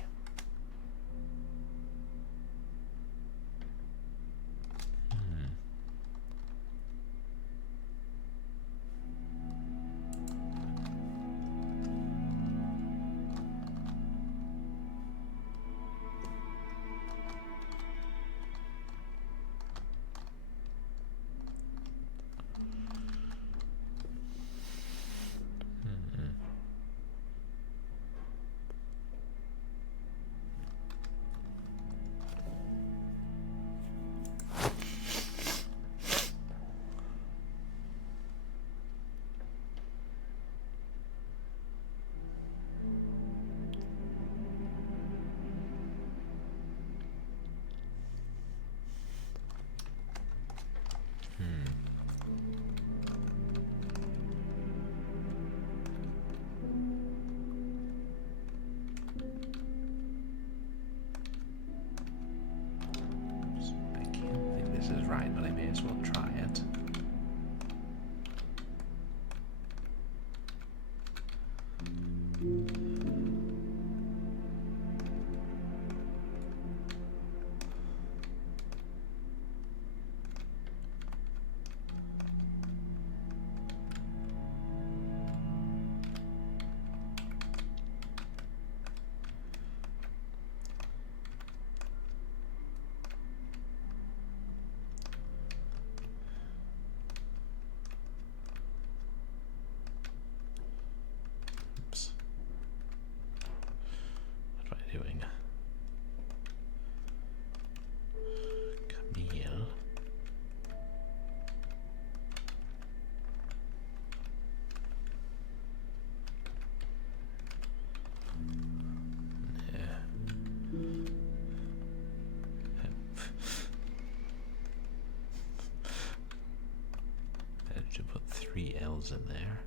3 L's in there.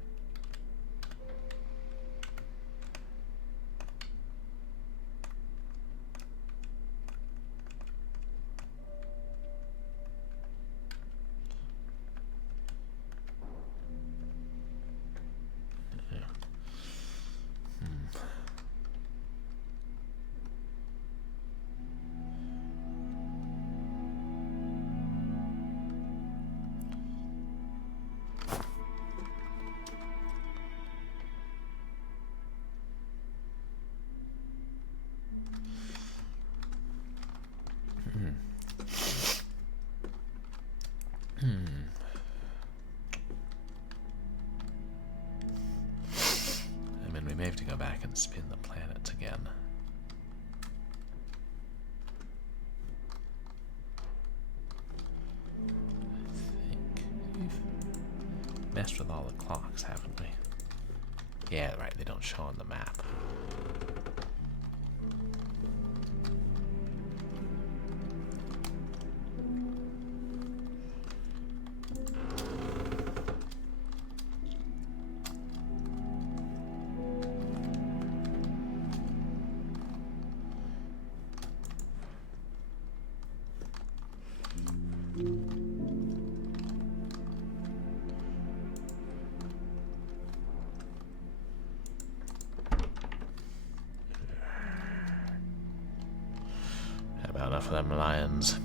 I mean, we may have to go back and spin the planets again. I think we've messed with all the clocks, haven't we? Yeah, right, they don't show on the map. About enough of them lions.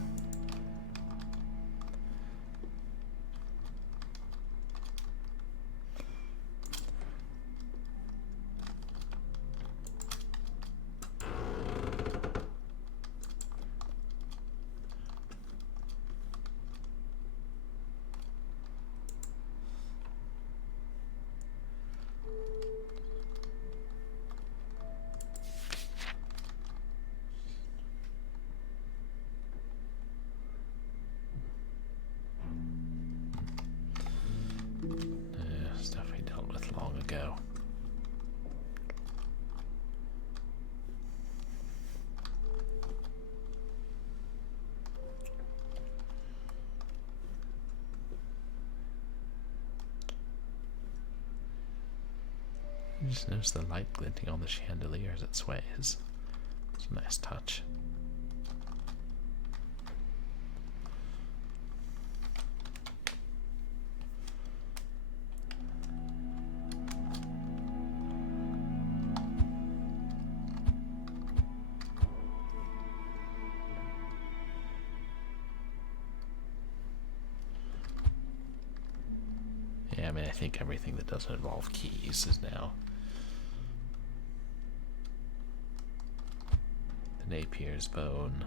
Stuff we dealt with long ago. You just notice the light glinting on the chandelier as it sways. It's a nice touch. Yeah, I mean, I think everything that doesn't involve keys is now. The Napier's bone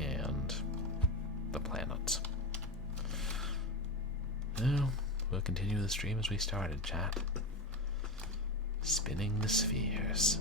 and the planets. Well, we'll continue the stream as we started, chat. Spinning the spheres.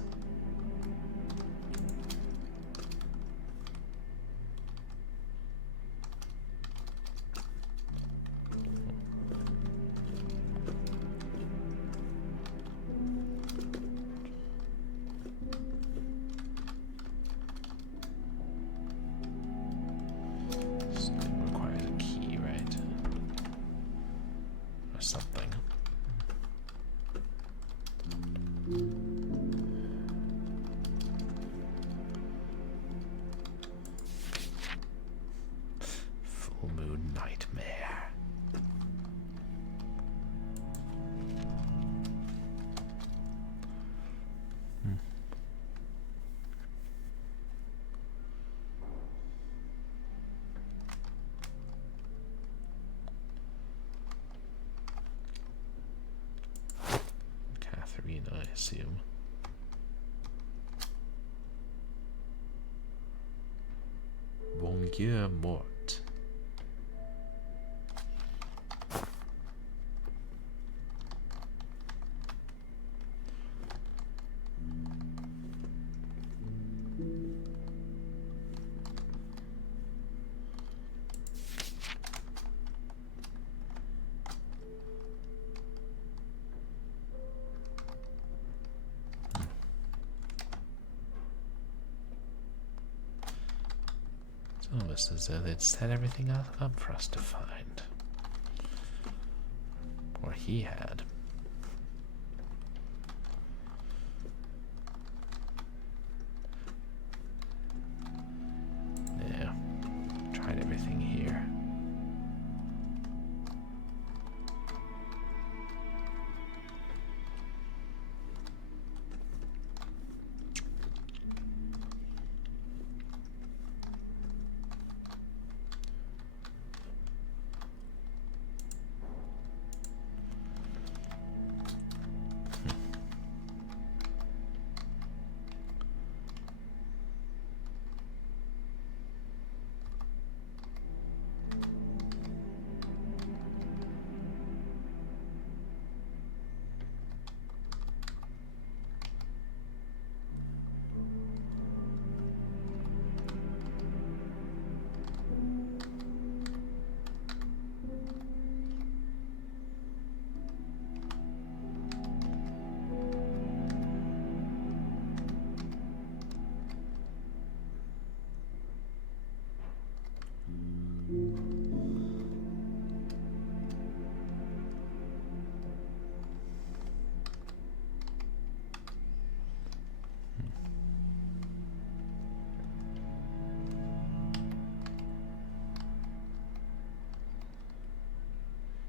I assume. Bonjour, Mort. Almost as though they'd set everything up for us to find. Or he had. Yeah. Tried everything here.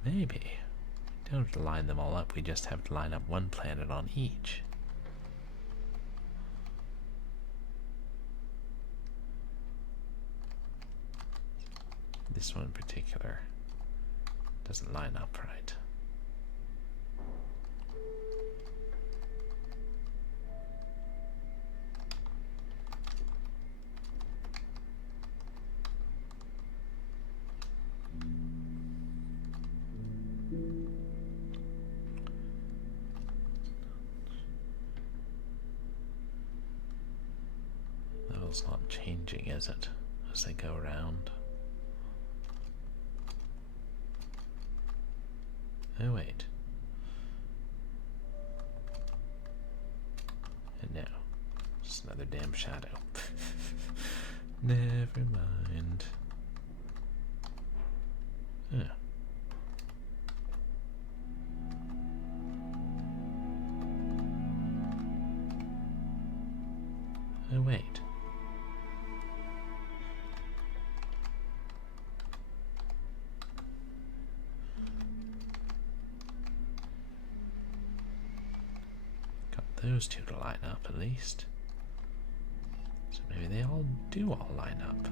Maybe. We don't have to line them all up, we just have to line up one planet on each. This one in particular doesn't line up right. Level's not changing, is it, as they go around? Oh wait. And now, just another damn shadow. Never mind. Yeah. Oh wait. Those two to line up at least. So maybe they all do all line up.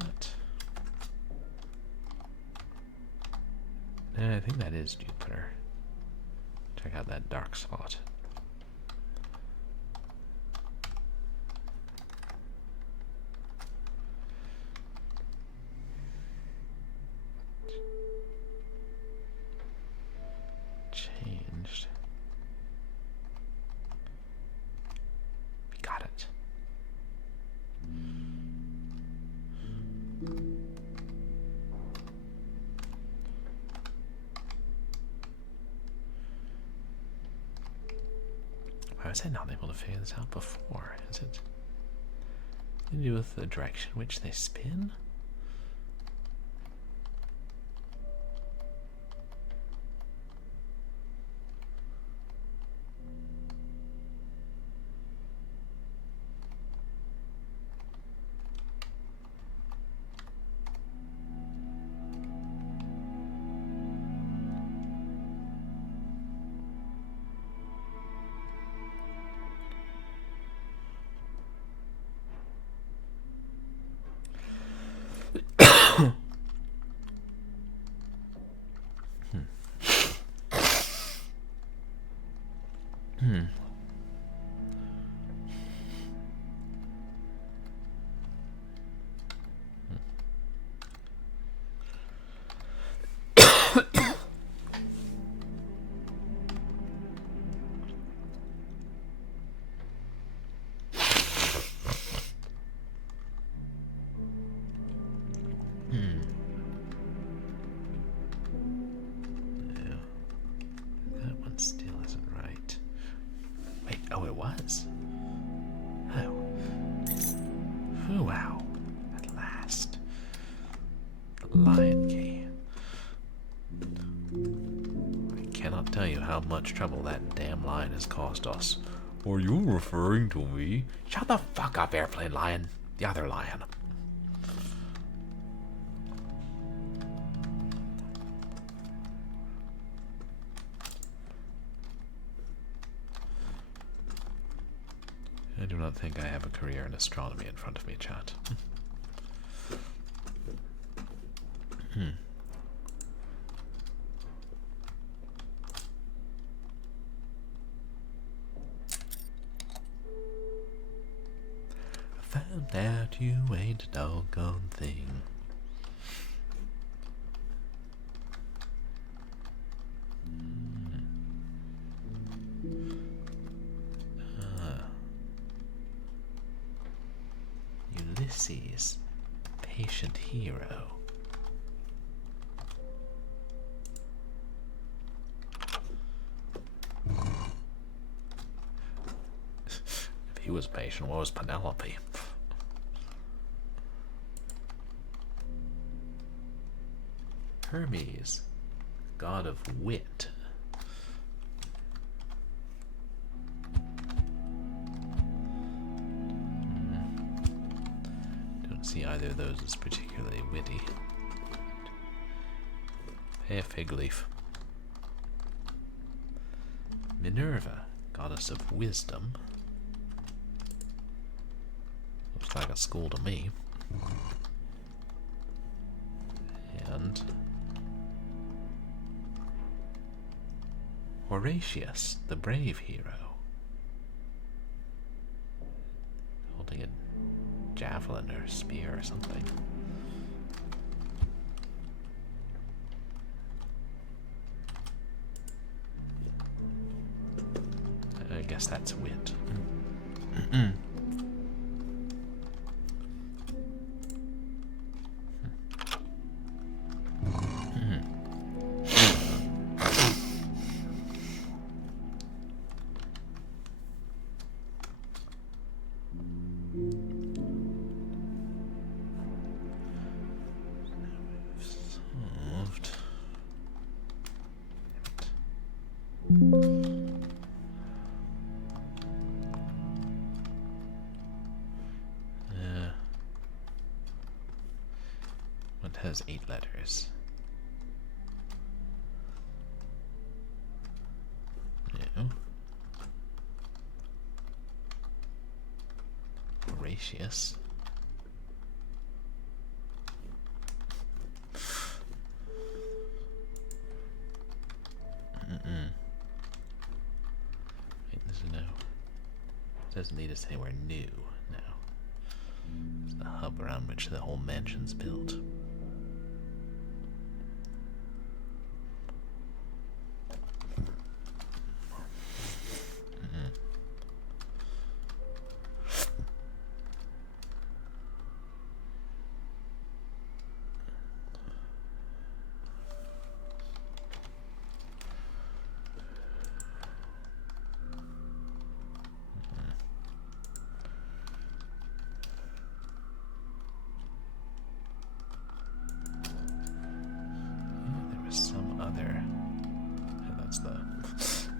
Right. I think that is Jupiter. Check out that dark spot. Changed. We got it. Why was I not able to figure this out before? Is it to do with the direction in which they spin? That one still isn't right. Wait, oh, it was. Oh. Oh, wow. At last. The lion key. I cannot tell you how much trouble that damn lion has caused us. Are you referring to me? Shut the fuck up, airplane lion. The other lion. I do not think I have a career in astronomy in front of me, chat. I found out you ain't a doggone thing. Ulysses, patient hero. If he was patient, what was Penelope? Hermes, god of wit. Don't see either of those as particularly witty. Hey, a fig leaf. Minerva, goddess of wisdom. Looks like a school to me. And Horatius, the brave hero, holding a javelin or spear or something. I guess that's wit. Solved. What has 8 letters? No. Horatius. Wait, this is no. It doesn't lead us anywhere new now. It's the hub around which the whole mansion's built.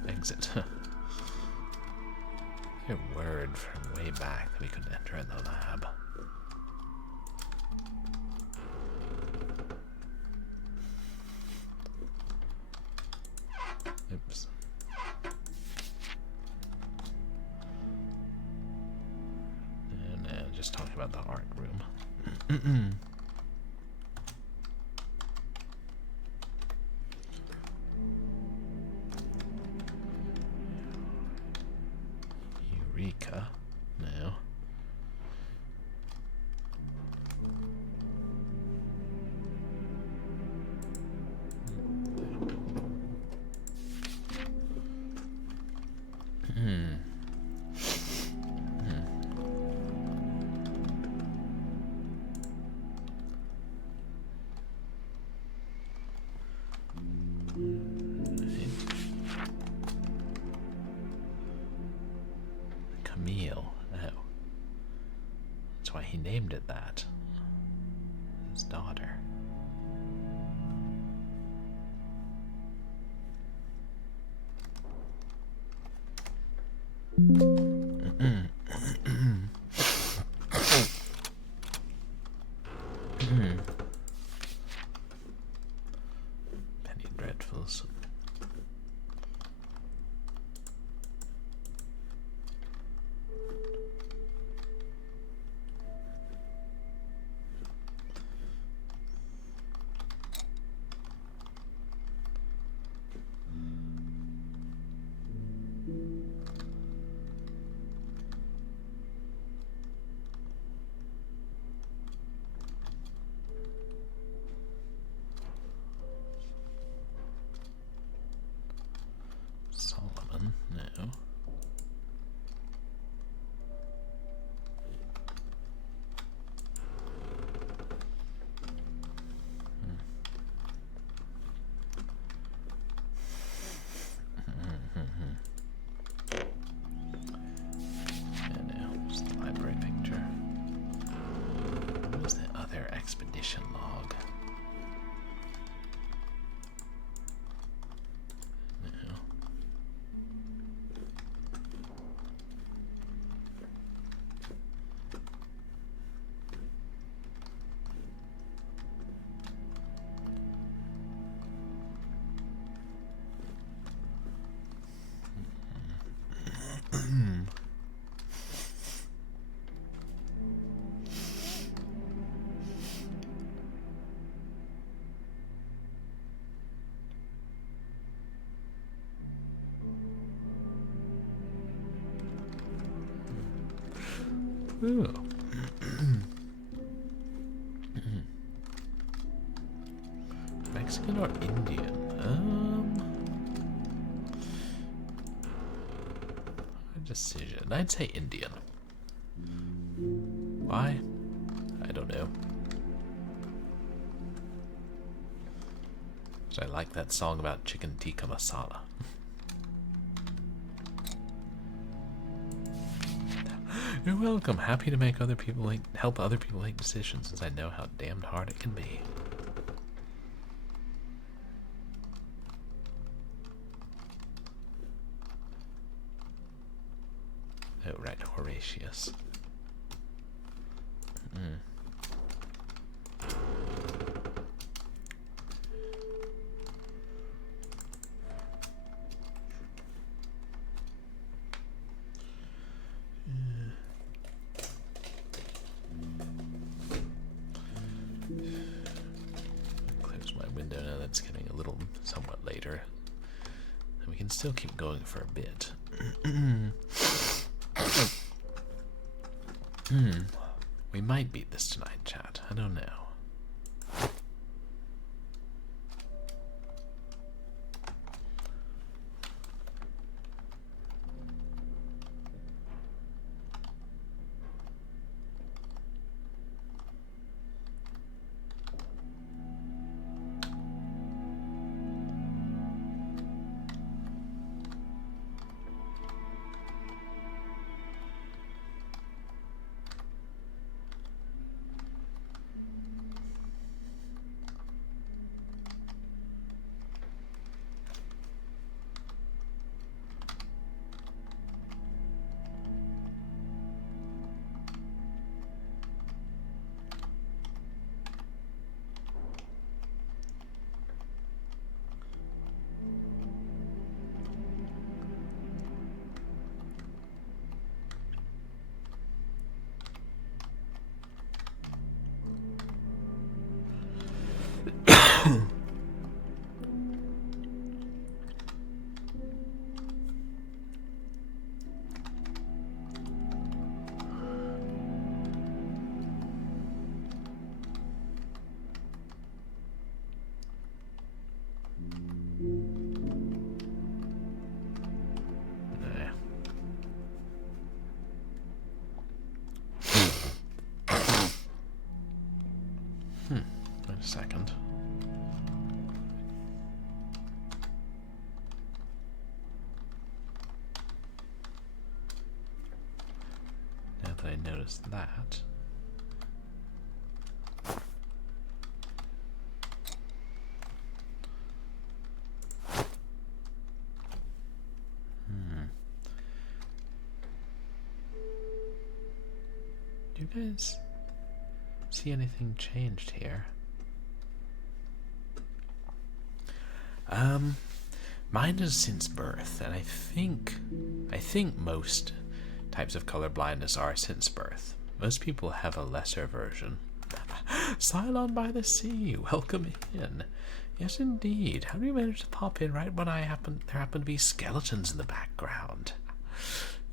Exit. A word from way back that we could enter in the lab. Oops. No, just talking about the art room. Eureka. No. Camille. Oh. That's why he named it that. His daughter. Penny Dreadfuls. Solomon, no. Yeah, no, just the library picture. What was the other expedition log? No. Ooh. Mexican or Indian? A decision. I'd say Indian. Why? I don't know. I like that song about chicken tikka masala. You're welcome. Happy to make other people help other people make decisions, since I know how damned hard it can be. Oh, right, Horatius. Close my window now. That's getting a little somewhat later. And we can still keep going for a bit. We might beat this tonight, chat. I don't know. second. Now that I noticed that. Do you guys see anything changed here? Mine is since birth, and I think most types of color blindness are since birth. Most people have a lesser version. Cylon by the Sea, welcome in. Yes, indeed. How do you manage to pop in right when there happen to be skeletons in the background?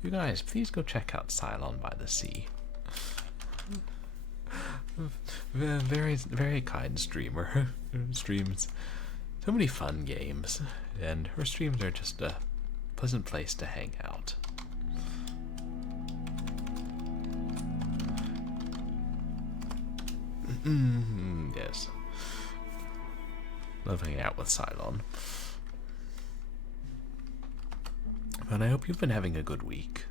You guys, please go check out Cylon by the Sea. Very, very kind streamer. Streams so many fun games, and her streams are just a pleasant place to hang out. Yes. Love hanging out with Cylon. And I hope you've been having a good week.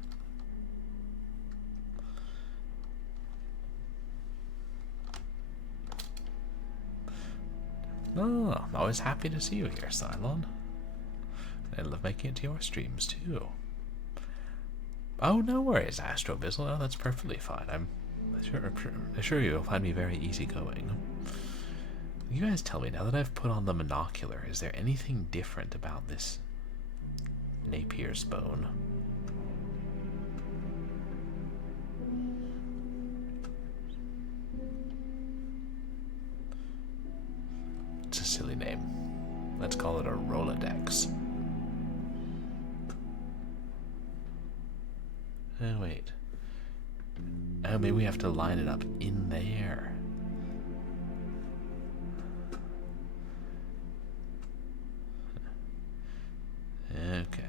Oh, I'm always happy to see you here, Cylon. I love making it to your streams, too. Oh, no worries, Astrobizzle. Oh, that's perfectly fine. I'm sure you'll find me very easygoing. You guys tell me, now that I've put on the monocular, is there anything different about this Napier's bone? It's a silly name. Let's call it a Rolodex. Oh, wait. Oh, maybe we have to line it up in there. Okay.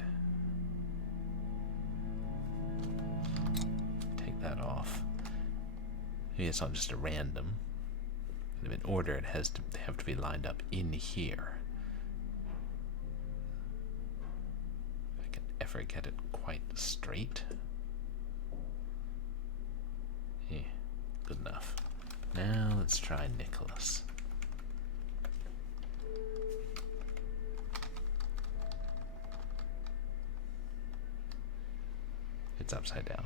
Take that off. Maybe it's not just a random. In order, it has to have to be lined up in here. If I can ever get it quite straight. Yeah, good enough. Now let's try Nicholas. It's upside down.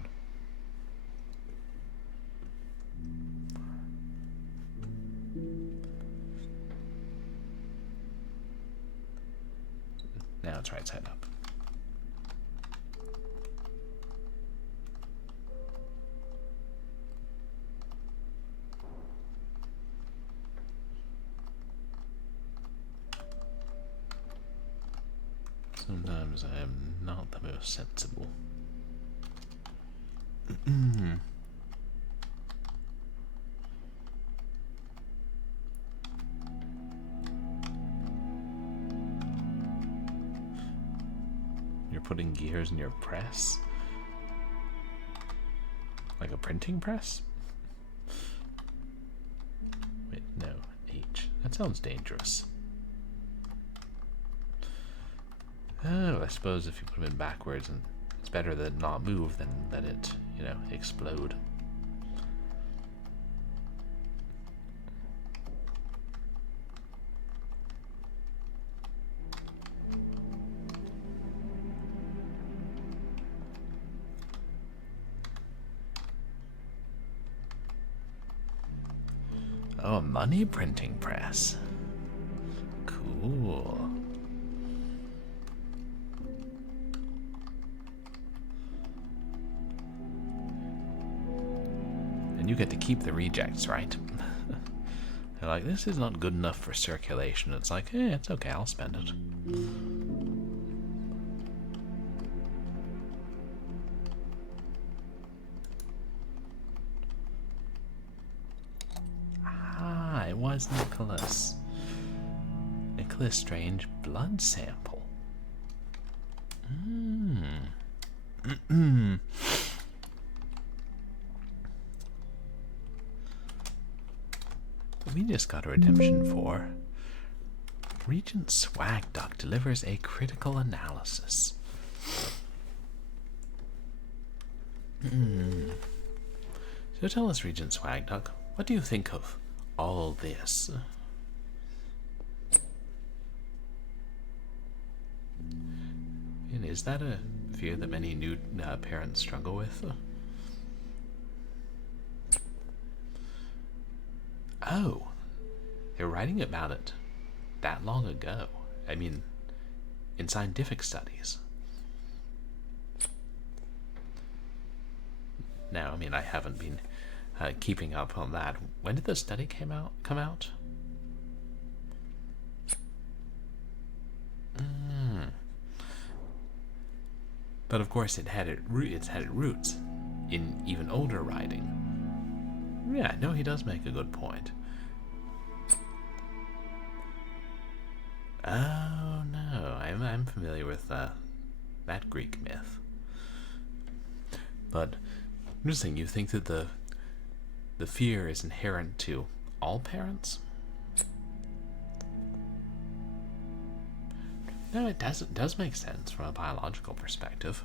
Now it's right side up. Sometimes I am not the most sensible. You're putting gears in your press? Like a printing press? Wait, no, H. That sounds dangerous. Oh, I suppose if you put them in backwards, and it's better that it not move than that it, explode. Oh, a money printing press. Cool. And you get to keep the rejects, right? They're like, this is not good enough for circulation. It's like, it's okay, I'll spend it. Ah, it was Nicholas. Nicholas Strange blood sample. just got a redemption for Regent Swag Duck delivers a critical analysis. So tell us, Regent Swag Duck, what do you think of all this? And is that a fear that many new parents struggle with? Oh, they're writing about it that long ago. I mean, in scientific studies. Now, I mean, I haven't been keeping up on that. When did the study come out? But of course, it's had its roots in even older writing. Yeah, no, he does make a good point. Oh no, I'm familiar with that Greek myth. But interesting, you think that the fear is inherent to all parents? No, it does make sense from a biological perspective.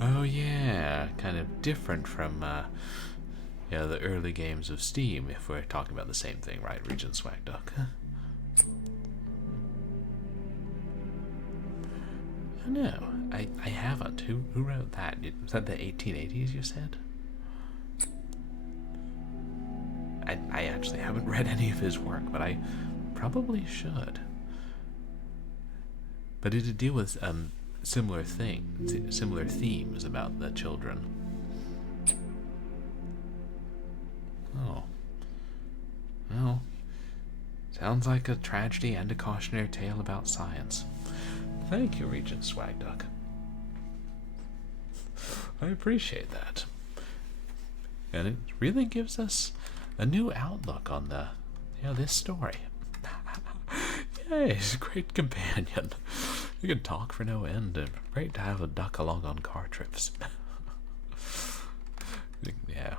Oh yeah, kind of different from the early games of Steam, if we're talking about the same thing, right, Regent Swag Duck? Oh, no, I haven't. Who wrote that? Was that the 1880s, you said? I actually haven't read any of his work, but I probably should. But did it deal with similar themes about the children? Oh. Well, sounds like a tragedy and a cautionary tale about science. Thank you, Regent Swag Duck. I appreciate that. And it really gives us a new outlook on this story. Yay, he's a great companion. You can talk for no end, and great to have a duck along on car trips. Yeah.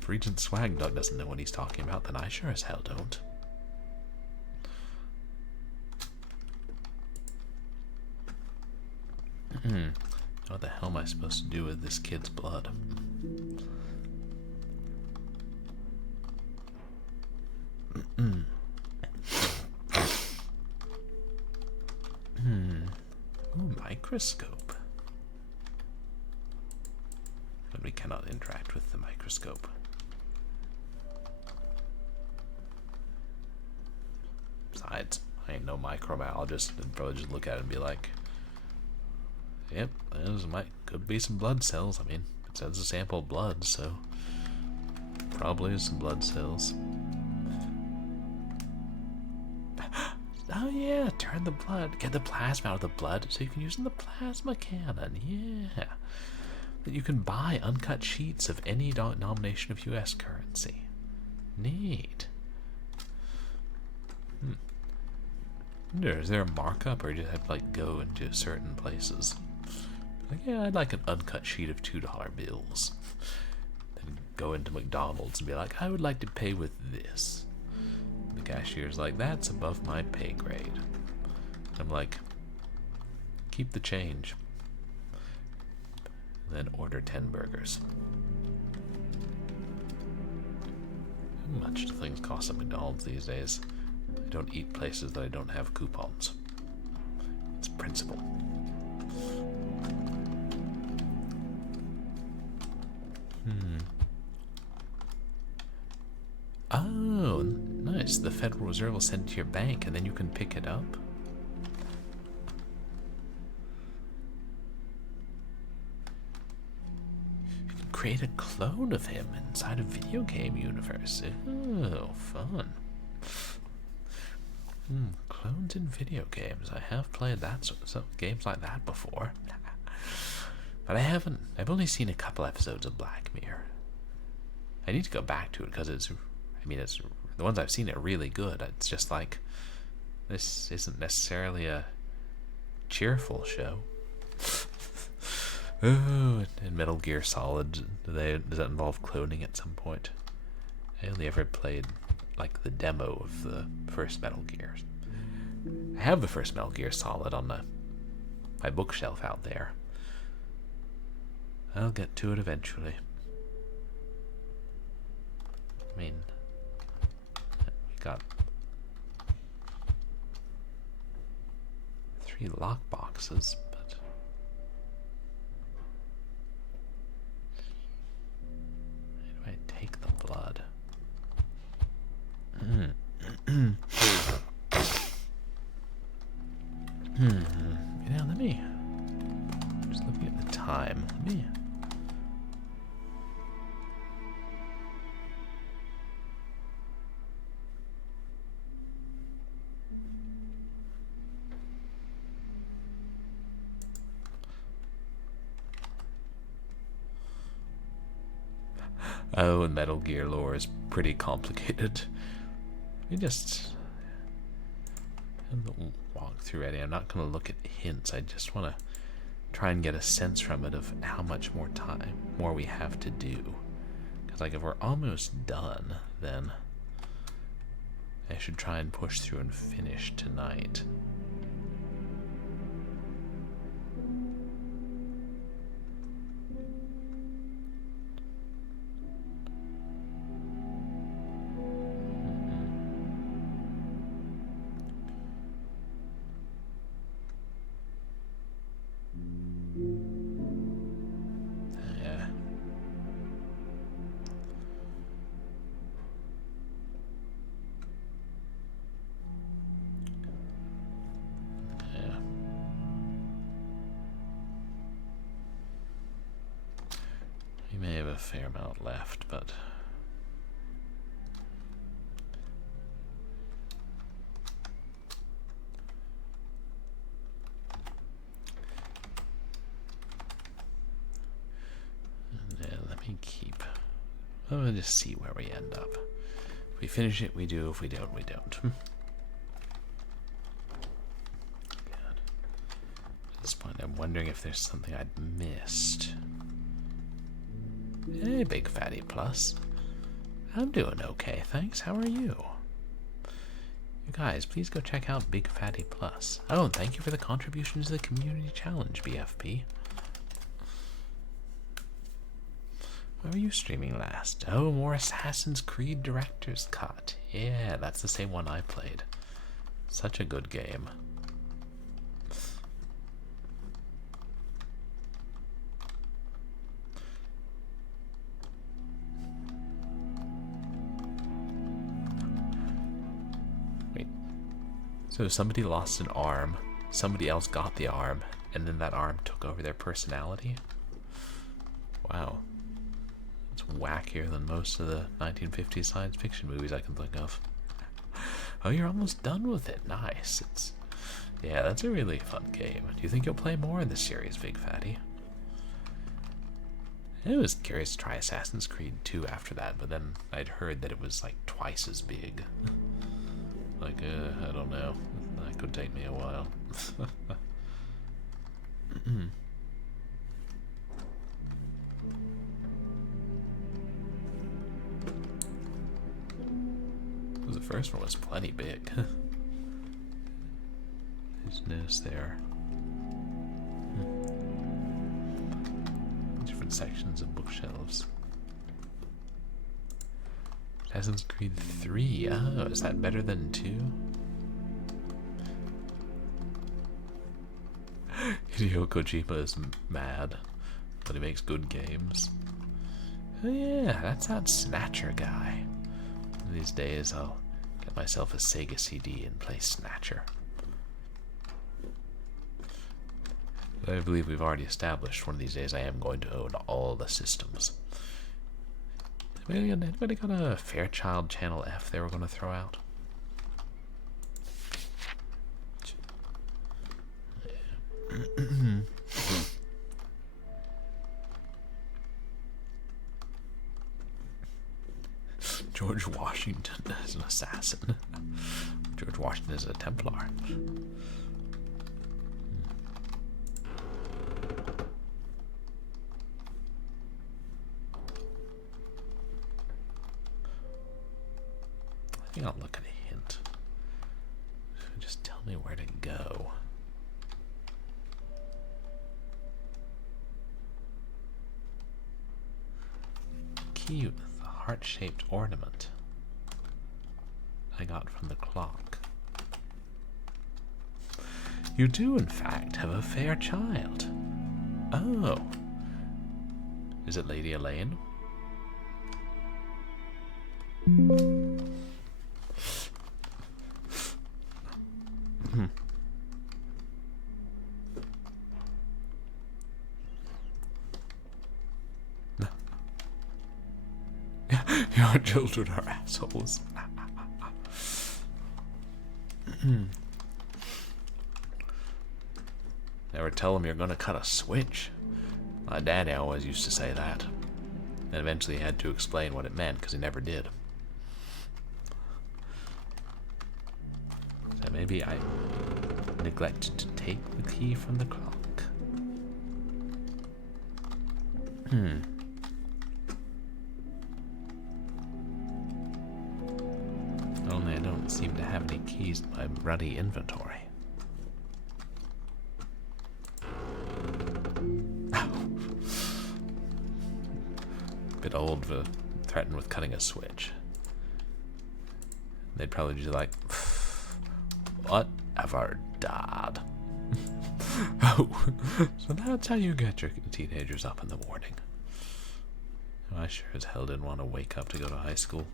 If Regent Swag Duck doesn't know what he's talking about, then I sure as hell don't. What the hell am I supposed to do with this kid's blood? Ooh, microscope. But we cannot interact with the microscope. Besides, I ain't no microbiologist. I'd probably just look at it and be like, yep, could be some blood cells. I mean, it says a sample of blood, so probably some blood cells. Oh yeah, turn the blood, get the plasma out of the blood so you can use in the plasma cannon, yeah. That you can buy uncut sheets of any denomination of US currency. Neat. Is there a markup, or do you have to go into certain places? Yeah, I'd like an uncut sheet of $2 bills. Then go into McDonald's and be like, I would like to pay with this. The cashier's like, that's above my pay grade. I'm like, keep the change. And then order 10 burgers. How much do things cost at McDonald's these days? I don't eat places that I don't have coupons. It's a principle. Oh, nice. The Federal Reserve will send it to your bank and then you can pick it up. You can create a clone of him inside a video game universe. Oh, fun. Clones in video games. I have played some games like that before. But I've only seen a couple episodes of Black Mirror. I need to go back to it because it's the ones I've seen are really good. It's just like, this isn't necessarily a cheerful show. Oh, and Metal Gear Solid, does that involve cloning at some point? I only ever played, like, the demo of the first Metal Gear. I have the first Metal Gear Solid on my bookshelf out there. I'll get to it eventually. I mean, we got 3 lock boxes, but where do I take the blood? You know, let me just looking at the time. Let me. Oh, and Metal Gear lore is pretty complicated. We just walk through it. I'm not going to look at hints. I just want to try and get a sense from it of how much more we have to do. Because, like, if we're almost done, then I should try and push through and finish tonight. We may have a fair amount left, but yeah, let me keep. I'm gonna just see where we end up. If we finish it, we do. If we don't, we don't. At this point, I'm wondering if there's something I'd missed. Hey, Big Fatty Plus. I'm doing okay, thanks. How are you? You guys, please go check out Big Fatty Plus. Oh, and thank you for the contribution to the community challenge, BFP. Where were you streaming last? Oh, more Assassin's Creed Director's Cut. Yeah, that's the same one I played. Such a good game. So somebody lost an arm, somebody else got the arm, and then that arm took over their personality? Wow. It's wackier than most of the 1950s science fiction movies I can think of. Oh, you're almost done with it. Nice. Yeah, that's a really fun game. Do you think you'll play more in this series, Big Fatty? I was curious to try Assassin's Creed 2 after that, but then I'd heard that it was like twice as big. Like, I don't know. That could take me a while. The first one was plenty big. There's notes there. Different sections of bookshelves. Assassin's Creed 3. Oh, is that better than 2? Hideo Kojima is mad, but he makes good games. Oh yeah, that's that Snatcher guy. One of these days I'll get myself a Sega CD and play Snatcher. But I believe we've already established one of these days I am going to own all the systems. Anybody got a Fairchild Channel F they were going to throw out? George Washington is an assassin. George Washington is a Templar. think I'll look at a hint. Just tell me where to go. Key with the heart-shaped ornament I got from the clock. You do, in fact, have a fair child. Oh. Is it Lady Elaine? Your children are assholes. Never tell them you're gonna cut a switch. My daddy always used to say that. And eventually he had to explain what it meant, because he never did. So maybe I neglected to take the key from the clock. Only I don't seem to have any keys to my ruddy inventory. Bit old to threaten with cutting a switch. They'd probably be like, whatever, Dad. Oh, so that's how you get your teenagers up in the morning. I sure as hell didn't want to wake up to go to high school.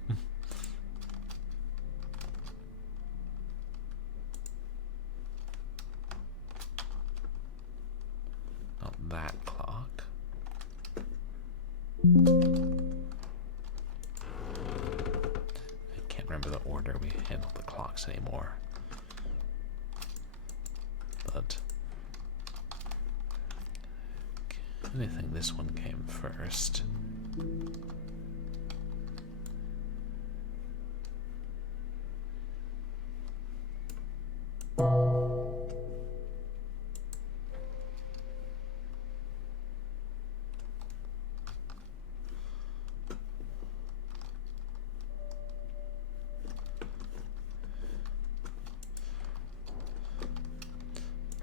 Not that clock. I can't remember the order we handle the clocks anymore. But I think this one came first.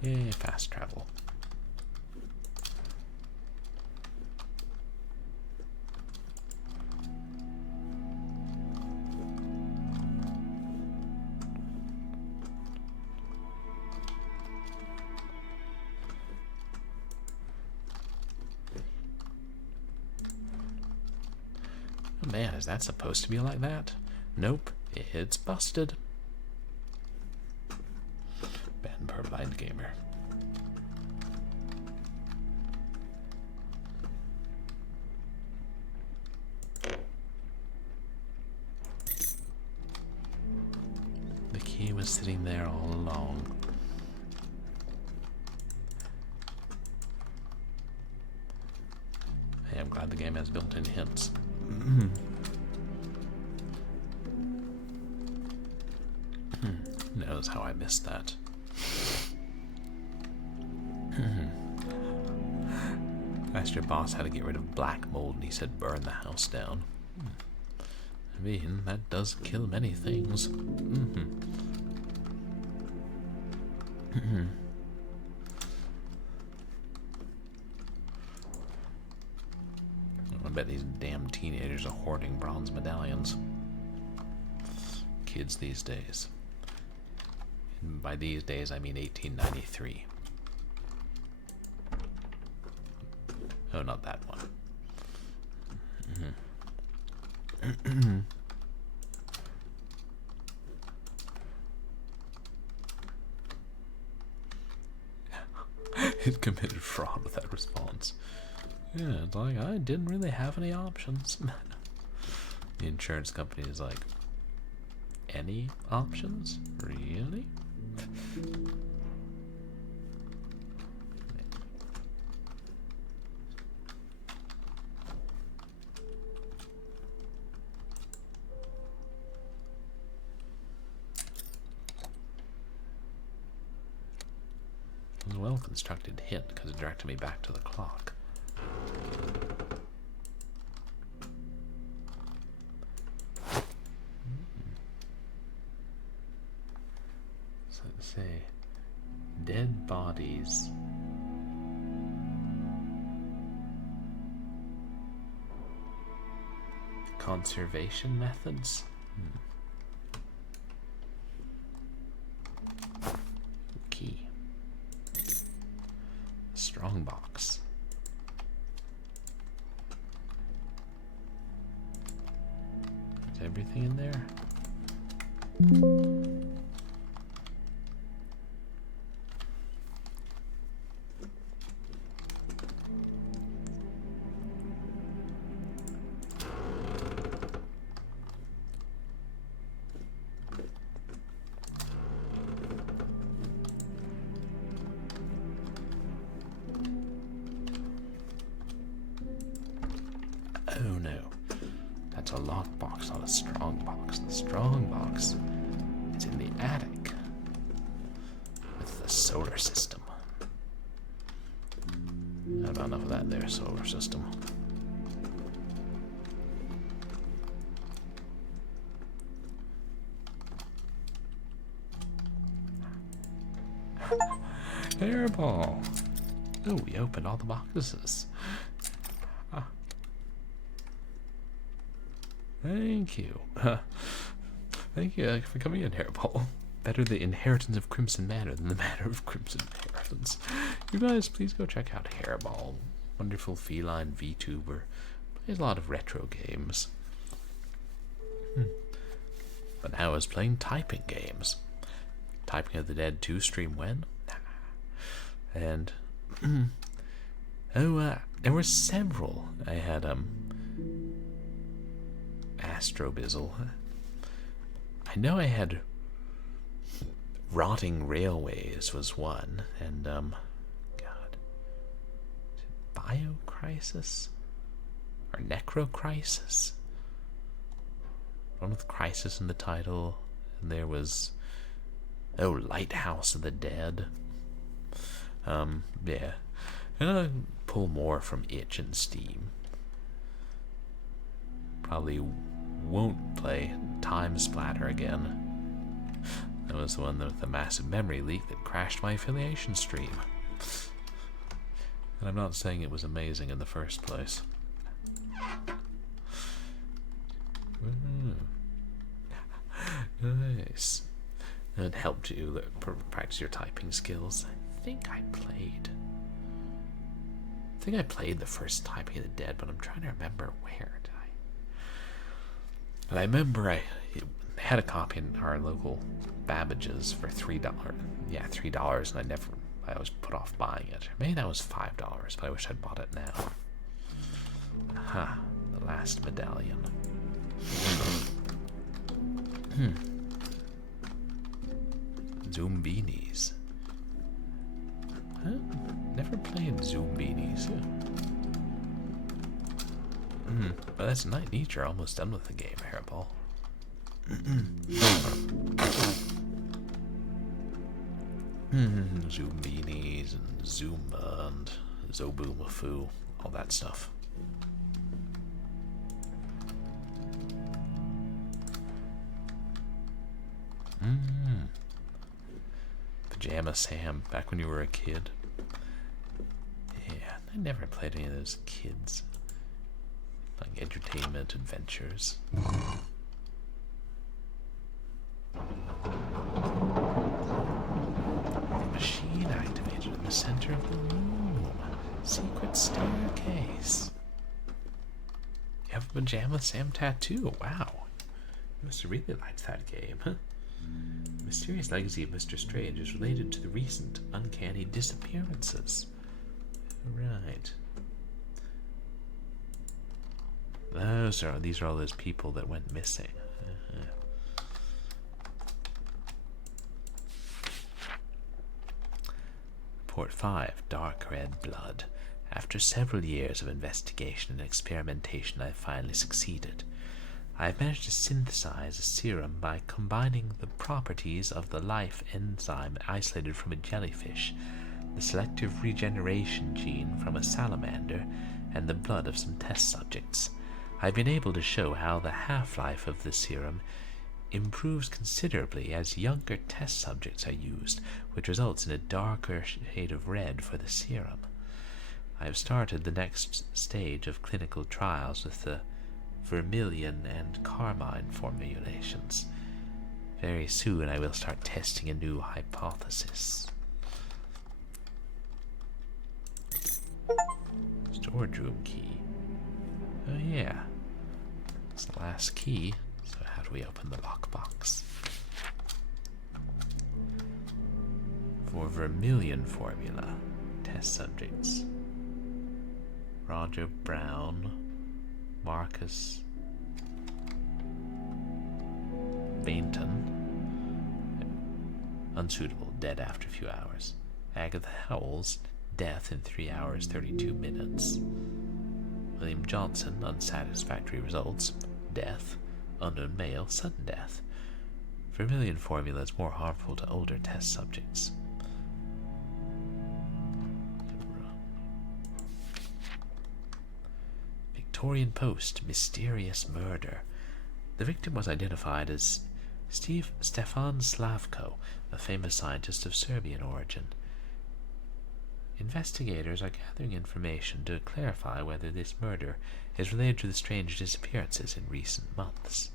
Yay, fast travel. Oh man, is that supposed to be like that? Nope, it's busted. Banned per blind gamer. The key was sitting there all along. Hey, I'm glad the game has built-in hints. Who knows how I missed that? Asked your boss how to get rid of black mold, and he said burn the house down. I mean, that does kill many things. I bet these damn teenagers are hoarding bronze medallions. Kids these days. And by these days, I mean 1893. Oh, not that one. It committed fraud with that response. Yeah, it's like, I didn't really have any options. The insurance company is like, any options? Really? It was a well-constructed hint because it directed me back to the clock. Dead bodies. Conservation methods? Key. Strong box. Is everything in there? Oh no, that's a locked box, not a strong box. The strong box is in the attic with the solar system. Not enough of that there, solar system. Airball! Oh, we opened all the boxes. Ah. Thank you. Thank you for coming in, Hairball. Better the inheritance of Crimson Manor than the matter of Crimson Inheritance. You guys, please go check out Hairball. Wonderful feline VTuber. Plays a lot of retro games. But now is playing typing games. Typing of the Dead 2 stream when? And there were several. I had Astrobizzle. I know I had Rotting Railways was one, and God, Biocrisis or Necrocrisis. One with Crisis in the title, and there was Lighthouse of the Dead. Yeah, and I'll pull more from Itch and Steam. Probably won't play Time Splatter again. That was the one with the massive memory leak that crashed my affiliation stream. And I'm not saying it was amazing in the first place. Nice. And it helped you practice your typing skills. I think I played the first Typing of the Dead, but I'm trying to remember where did I. And I remember I had a copy in our local Babbage's for $3. Yeah, $3, and I always put off buying it. Maybe that was $5, but I wish I'd bought it now. Aha, the last medallion. Zoombinis. Huh? Never played Zoombinis. But that's neat. You're almost done with the game, Hairball. Zoombinis and Zumba and Zoboomafoo, all that stuff. Pajama Sam, back when you were a kid. Yeah, I never played any of those kids. Like entertainment adventures. Machine activated in the center of the room. Secret staircase. You have a Pajama Sam tattoo. Wow. You must have really liked that game, huh? The mysterious legacy of Mr. Strange is related to the recent uncanny disappearances. Right. These are all those people that went missing. Report 5, Dark Red Blood. After several years of investigation and experimentation, I have finally succeeded. I have managed to synthesize a serum by combining the properties of the life enzyme isolated from a jellyfish, the selective regeneration gene from a salamander, and the blood of some test subjects. I've been able to show how the half-life of the serum improves considerably as younger test subjects are used, which results in a darker shade of red for the serum. I have started the next stage of clinical trials with the vermilion and carmine formulations. Very soon I will start testing a new hypothesis. Storage room key. Oh yeah. It's the last key, so how do we open the lockbox? For vermilion formula, test subjects. Roger Brown, Marcus Bainton, unsuitable, dead after a few hours. Agatha Howells, death in 3 hours 32 minutes. William Johnson, unsatisfactory results, death. Unknown male, sudden death. Vermilion formula is more harmful to older test subjects. Victorian Post, mysterious murder. The victim was identified as Stefan Slavko, a famous scientist of Serbian origin. Investigators are gathering information to clarify whether this murder is related to the strange disappearances in recent months.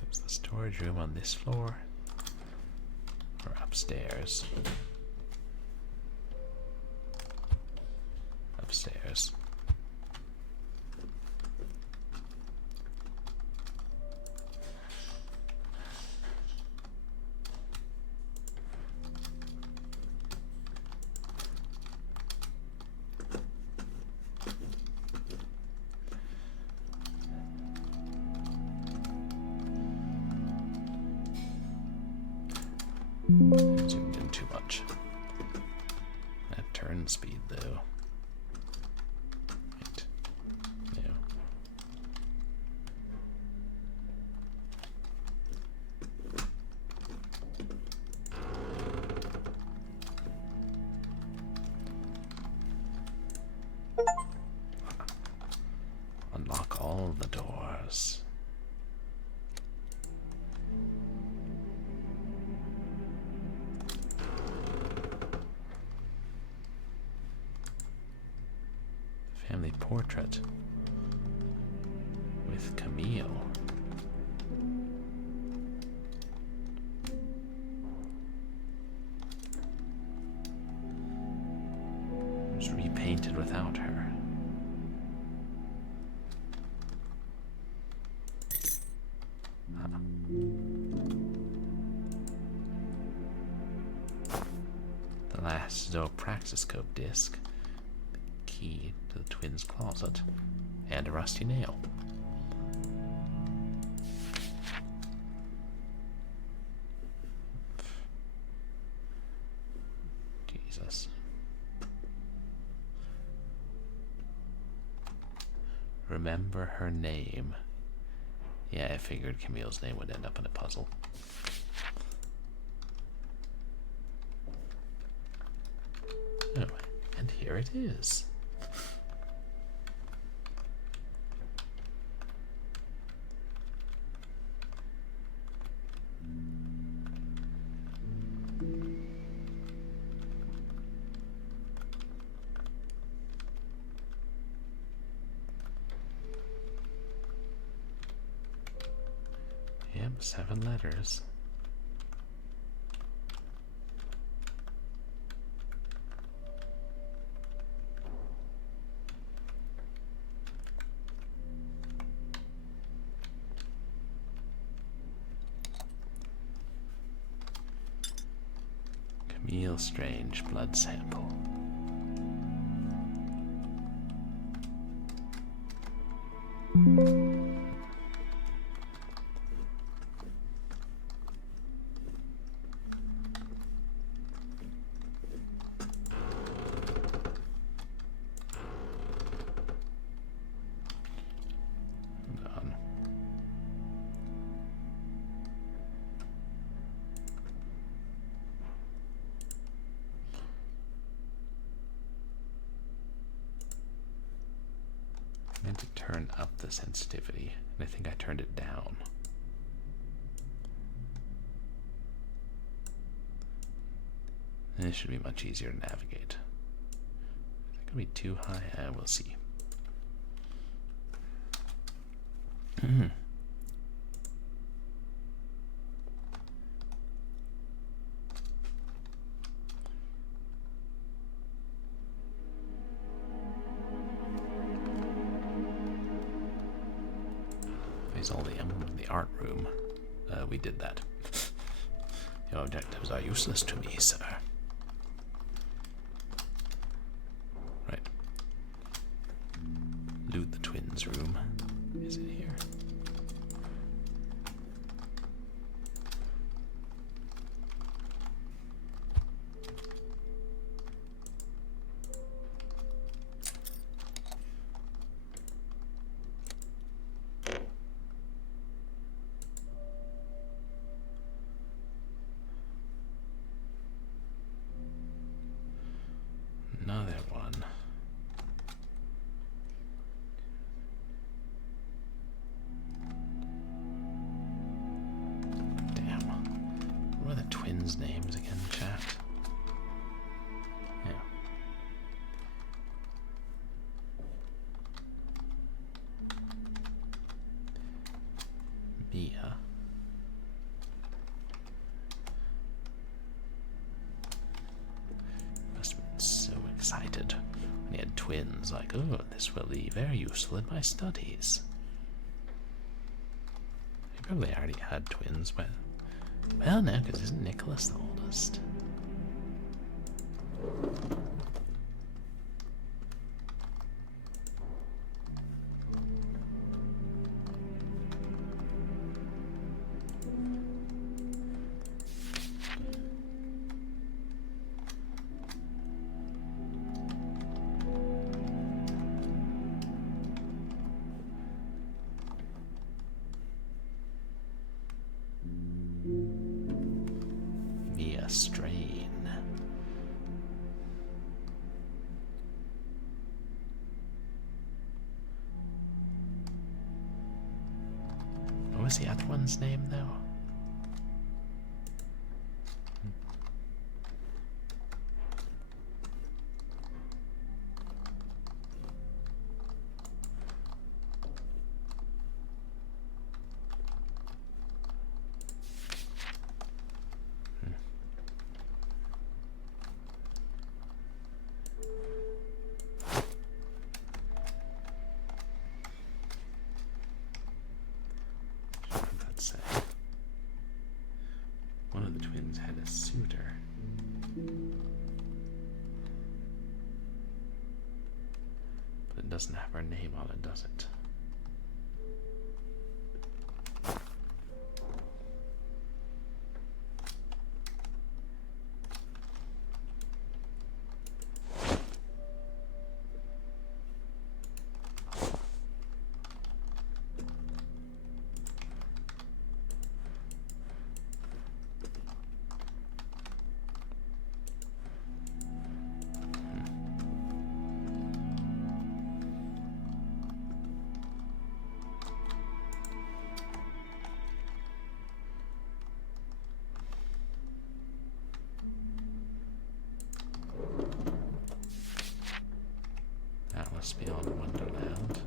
There's the storage room on this floor, or upstairs. Upstairs. Zoomed in too much. That turn speed though. Right. Yeah. Unlock all the doors. Family portrait with Camille. It was repainted without her. The last zoopraxiscope disc. Key to the twins' closet, and a rusty nail. Jesus. Remember her name. Yeah, I figured Camille's name would end up in a puzzle. Oh, and here it is. Yep, 7 letters. Camille Strange blood sample. I had to turn up the sensitivity, and I think I turned it down. This should be much easier to navigate. Is it going to be too high? We'll see. There's all the emblem in the art room. We did that. Your objectives are useless to me, sir. Right. Loot the twins' room. Is it here? Another one. Damn. What are the twins' names again, chat? Yeah. Mia. Must have been so excited when he had twins, like, oh, this will be very useful in my studies. He probably already had twins, but well, no, because isn't Nicholas the oldest? Mia Strain. What was the other one's name, though? Let's say one of the twins had a suitor. But it doesn't have her name on it, does it? Alice Beyond Wonderland.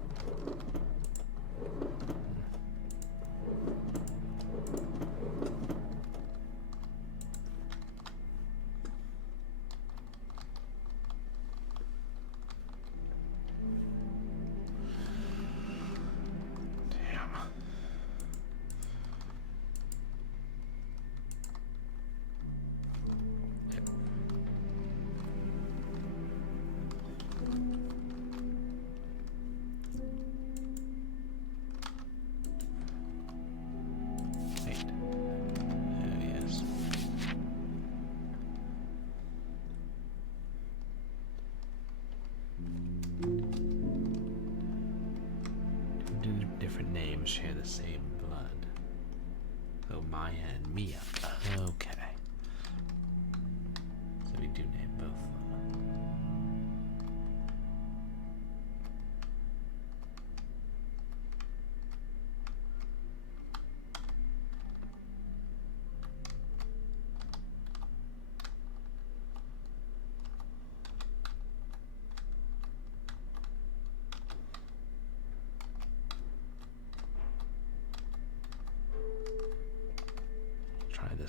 Different names share the same blood. Oh, Maya and Mia. Okay. So we do name both of them.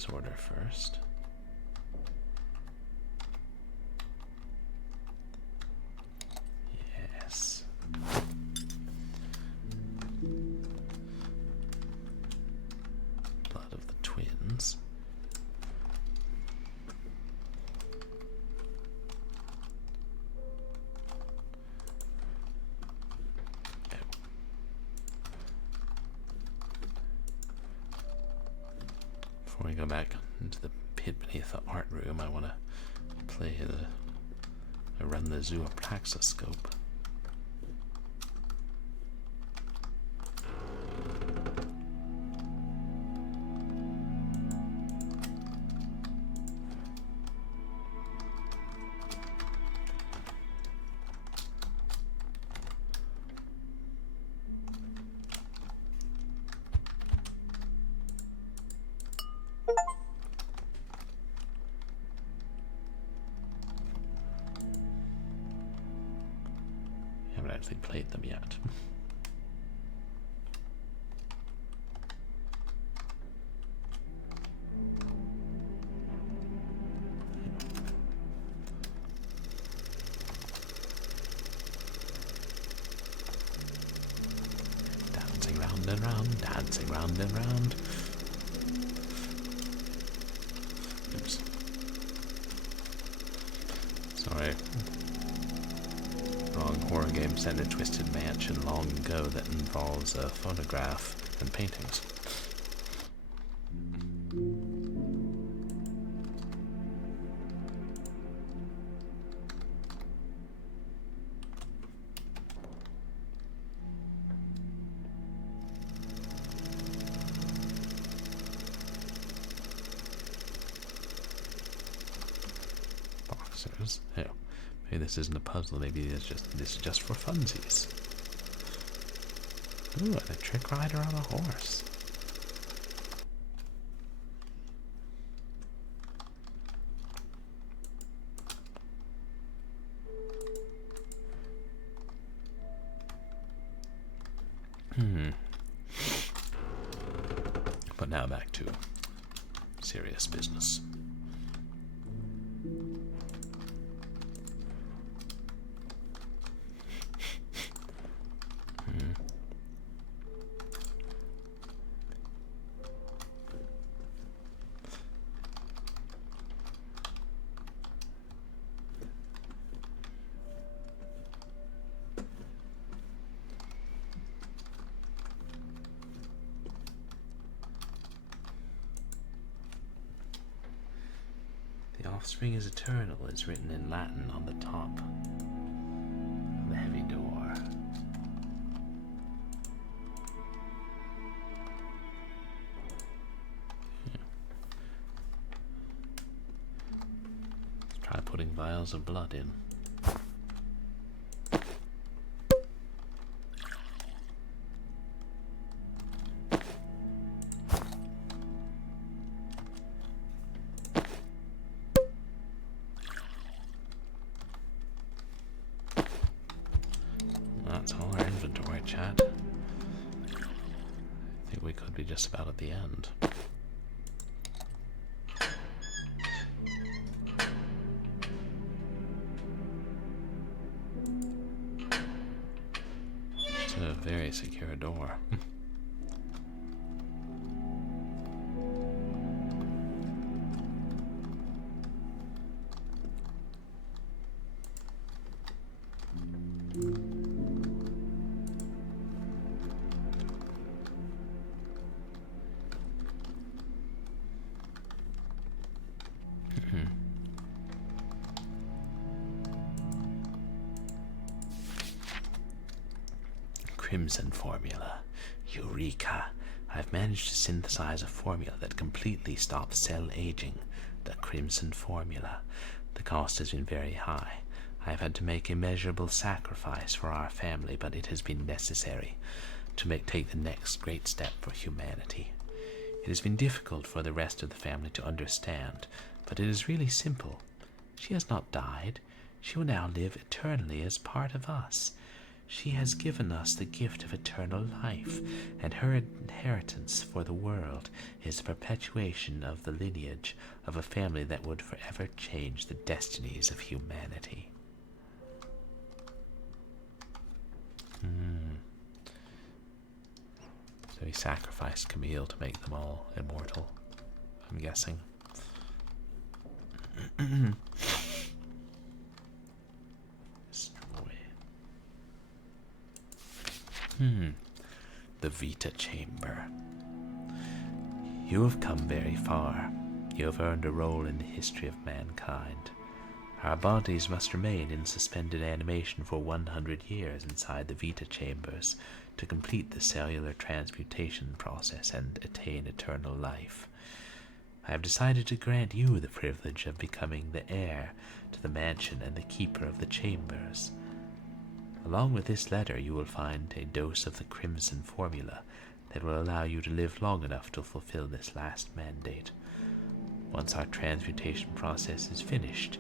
this order first. Yes. Blood of the twins. Before we go back into the pit beneath the art room, I want to run the zoopraxiscope. Haven't actually played them yet. Dancing round and round, dancing round and round. Oops. Sorry. Wrong horror game set in a twisted mansion long ago that involves a phonograph and paintings. Boxers. Oh. Maybe this isn't a puzzle, maybe this is just for funsies. Ooh, and a trick rider on a horse. But now back to serious business. The offspring is eternal is written in Latin on the top of the heavy door. Let's try putting vials of blood in. That's all our inventory, chat. I think we could be just about at the end. It's a very secure door. Crimson formula. Eureka! I've managed to synthesize a formula that completely stops cell aging. The Crimson formula. The cost has been very high. I have had to make immeasurable sacrifice for our family, but it has been necessary to take the next great step for humanity. It has been difficult for the rest of the family to understand, but it is really simple. She has not died. She will now live eternally as part of us. She has given us the gift of eternal life, and her inheritance for the world is the perpetuation of the lineage of a family that would forever change the destinies of humanity. So he sacrificed Camille to make them all immortal, I'm guessing. The Vita Chamber. You have come very far. You have earned a role in the history of mankind. Our bodies must remain in suspended animation for 100 years inside the Vita Chambers to complete the cellular transmutation process and attain eternal life. I have decided to grant you the privilege of becoming the heir to the mansion and the keeper of the chambers. Along with this letter, you will find a dose of the Crimson Formula that will allow you to live long enough to fulfill this last mandate. Once our transmutation process is finished,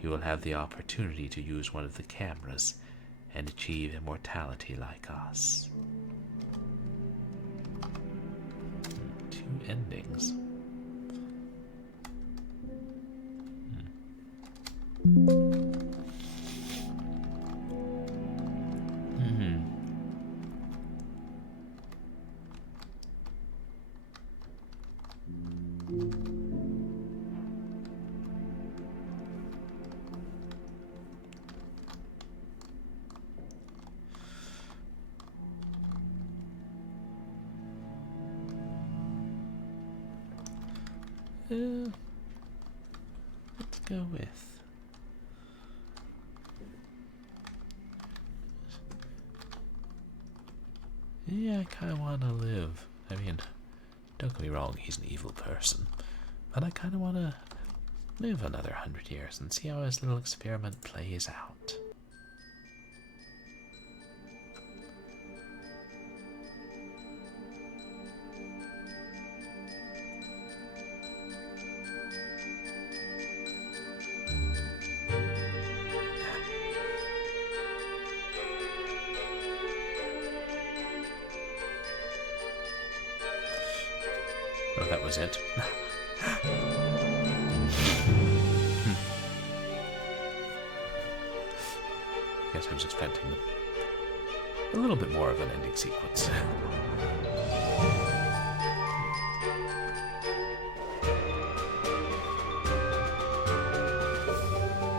you will have the opportunity to use one of the cameras and achieve immortality like us. 2 endings. Let's go with... Yeah, I kind of want to live. I mean, don't get me wrong, he's an evil person. But I kind of want to live another 100 years and see how his little experiment plays out. Oh, that was it. I guess I was expecting a little bit more of an ending sequence.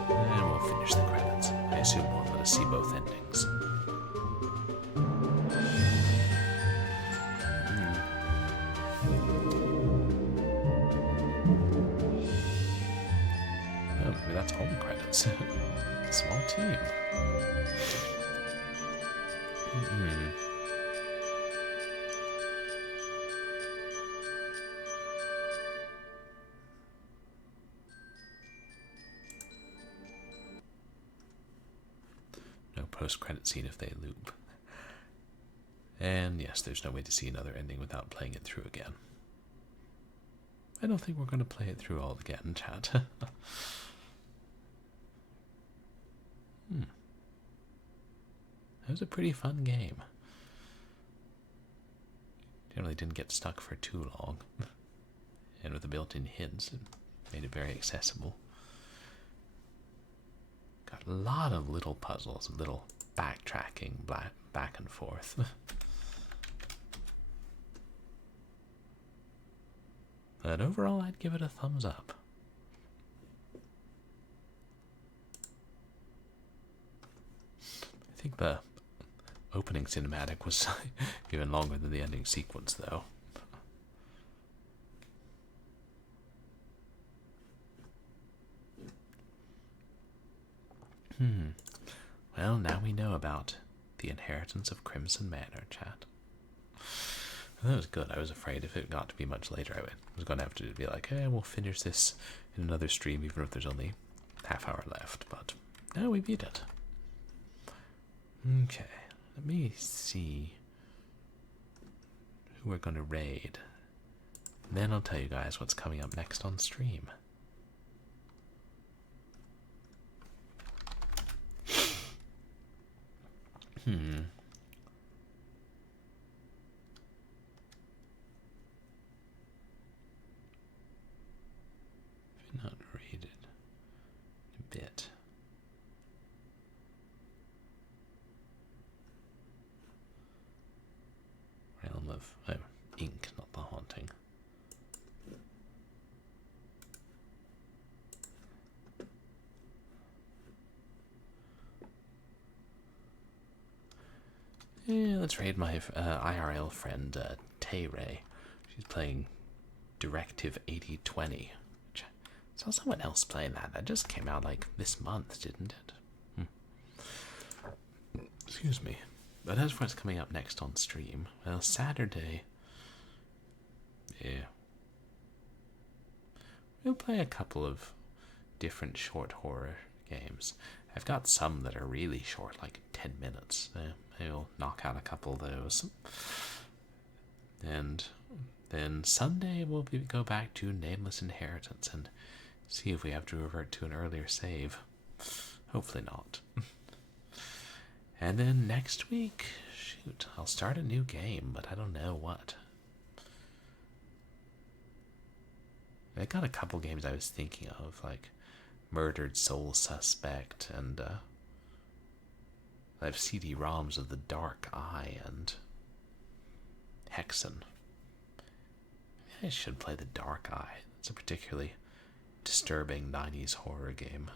And we'll finish the credits. I assume we'll let us see both endings. That's home credits. Small team. No post-credit scene if they loop. And yes, there's no way to see another ending without playing it through again. I don't think we're going to play it through all again, chat. It was a pretty fun game. Generally didn't get stuck for too long. And with the built-in hints, it made it very accessible. Got a lot of little puzzles, little backtracking back and forth. But overall, I'd give it a thumbs up. I think the opening cinematic was even longer than the ending sequence, though. Well, now we know about the inheritance of Crimson Manor, chat. That was good. I was afraid if it got to be much later, I was going to have to be like, hey, we'll finish this in another stream, even if there's only half hour left. But no, we beat it. Okay, let me see who we're going to raid. And then I'll tell you guys what's coming up next on stream. Not rated a bit. Realm of ink, not the haunting. Yeah, let's raid my IRL friend Tay Ray. She's playing Directive 8020. I saw someone else playing that. That just came out like this month, didn't it? Excuse me. But as for what's coming up next on stream, well, Saturday. Yeah. We'll play a couple of different short horror games. I've got some that are really short, like 10 minutes. Maybe we'll knock out a couple of those. And then Sunday we'll go back to Nameless Inheritance and see if we have to revert to an earlier save. Hopefully not. And then next week, shoot, I'll start a new game, but I don't know what. I got a couple games I was thinking of, like Murdered Soul Suspect, and I have CD-ROMs of The Dark Eye and Hexen. I should play The Dark Eye. It's a particularly disturbing 90s horror game.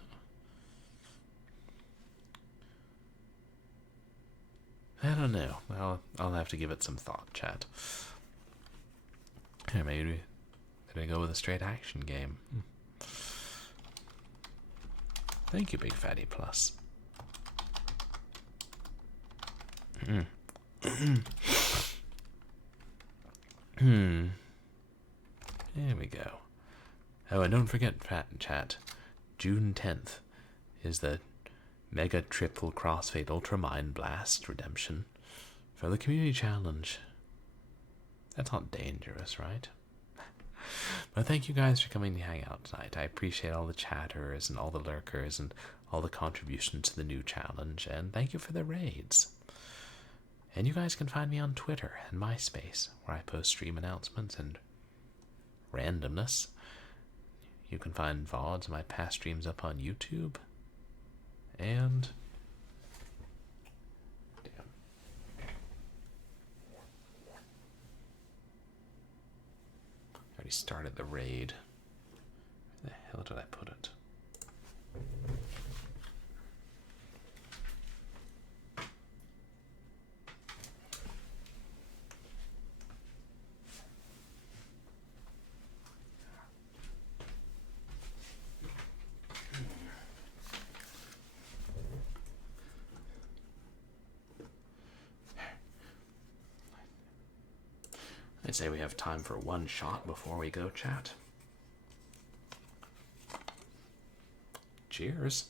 I don't know. I'll have to give it some thought, chat. Yeah, maybe I go with a straight action game. Thank you, Big Fatty Plus. There we go. Oh, and don't forget, chat, June 10th is the Mega Triple Crossfade Ultra Mind Blast Redemption for the Community Challenge. That's not dangerous, right? But thank you guys for coming to hang out tonight. I appreciate all the chatters and all the lurkers and all the contributions to the new challenge, and thank you for the raids. And you guys can find me on Twitter and MySpace, where I post stream announcements and randomness. You can find VODs of my past streams up on YouTube. And I already started the raid. Where the hell did I put it? I'd say we have time for one shot before we go, chat. Cheers.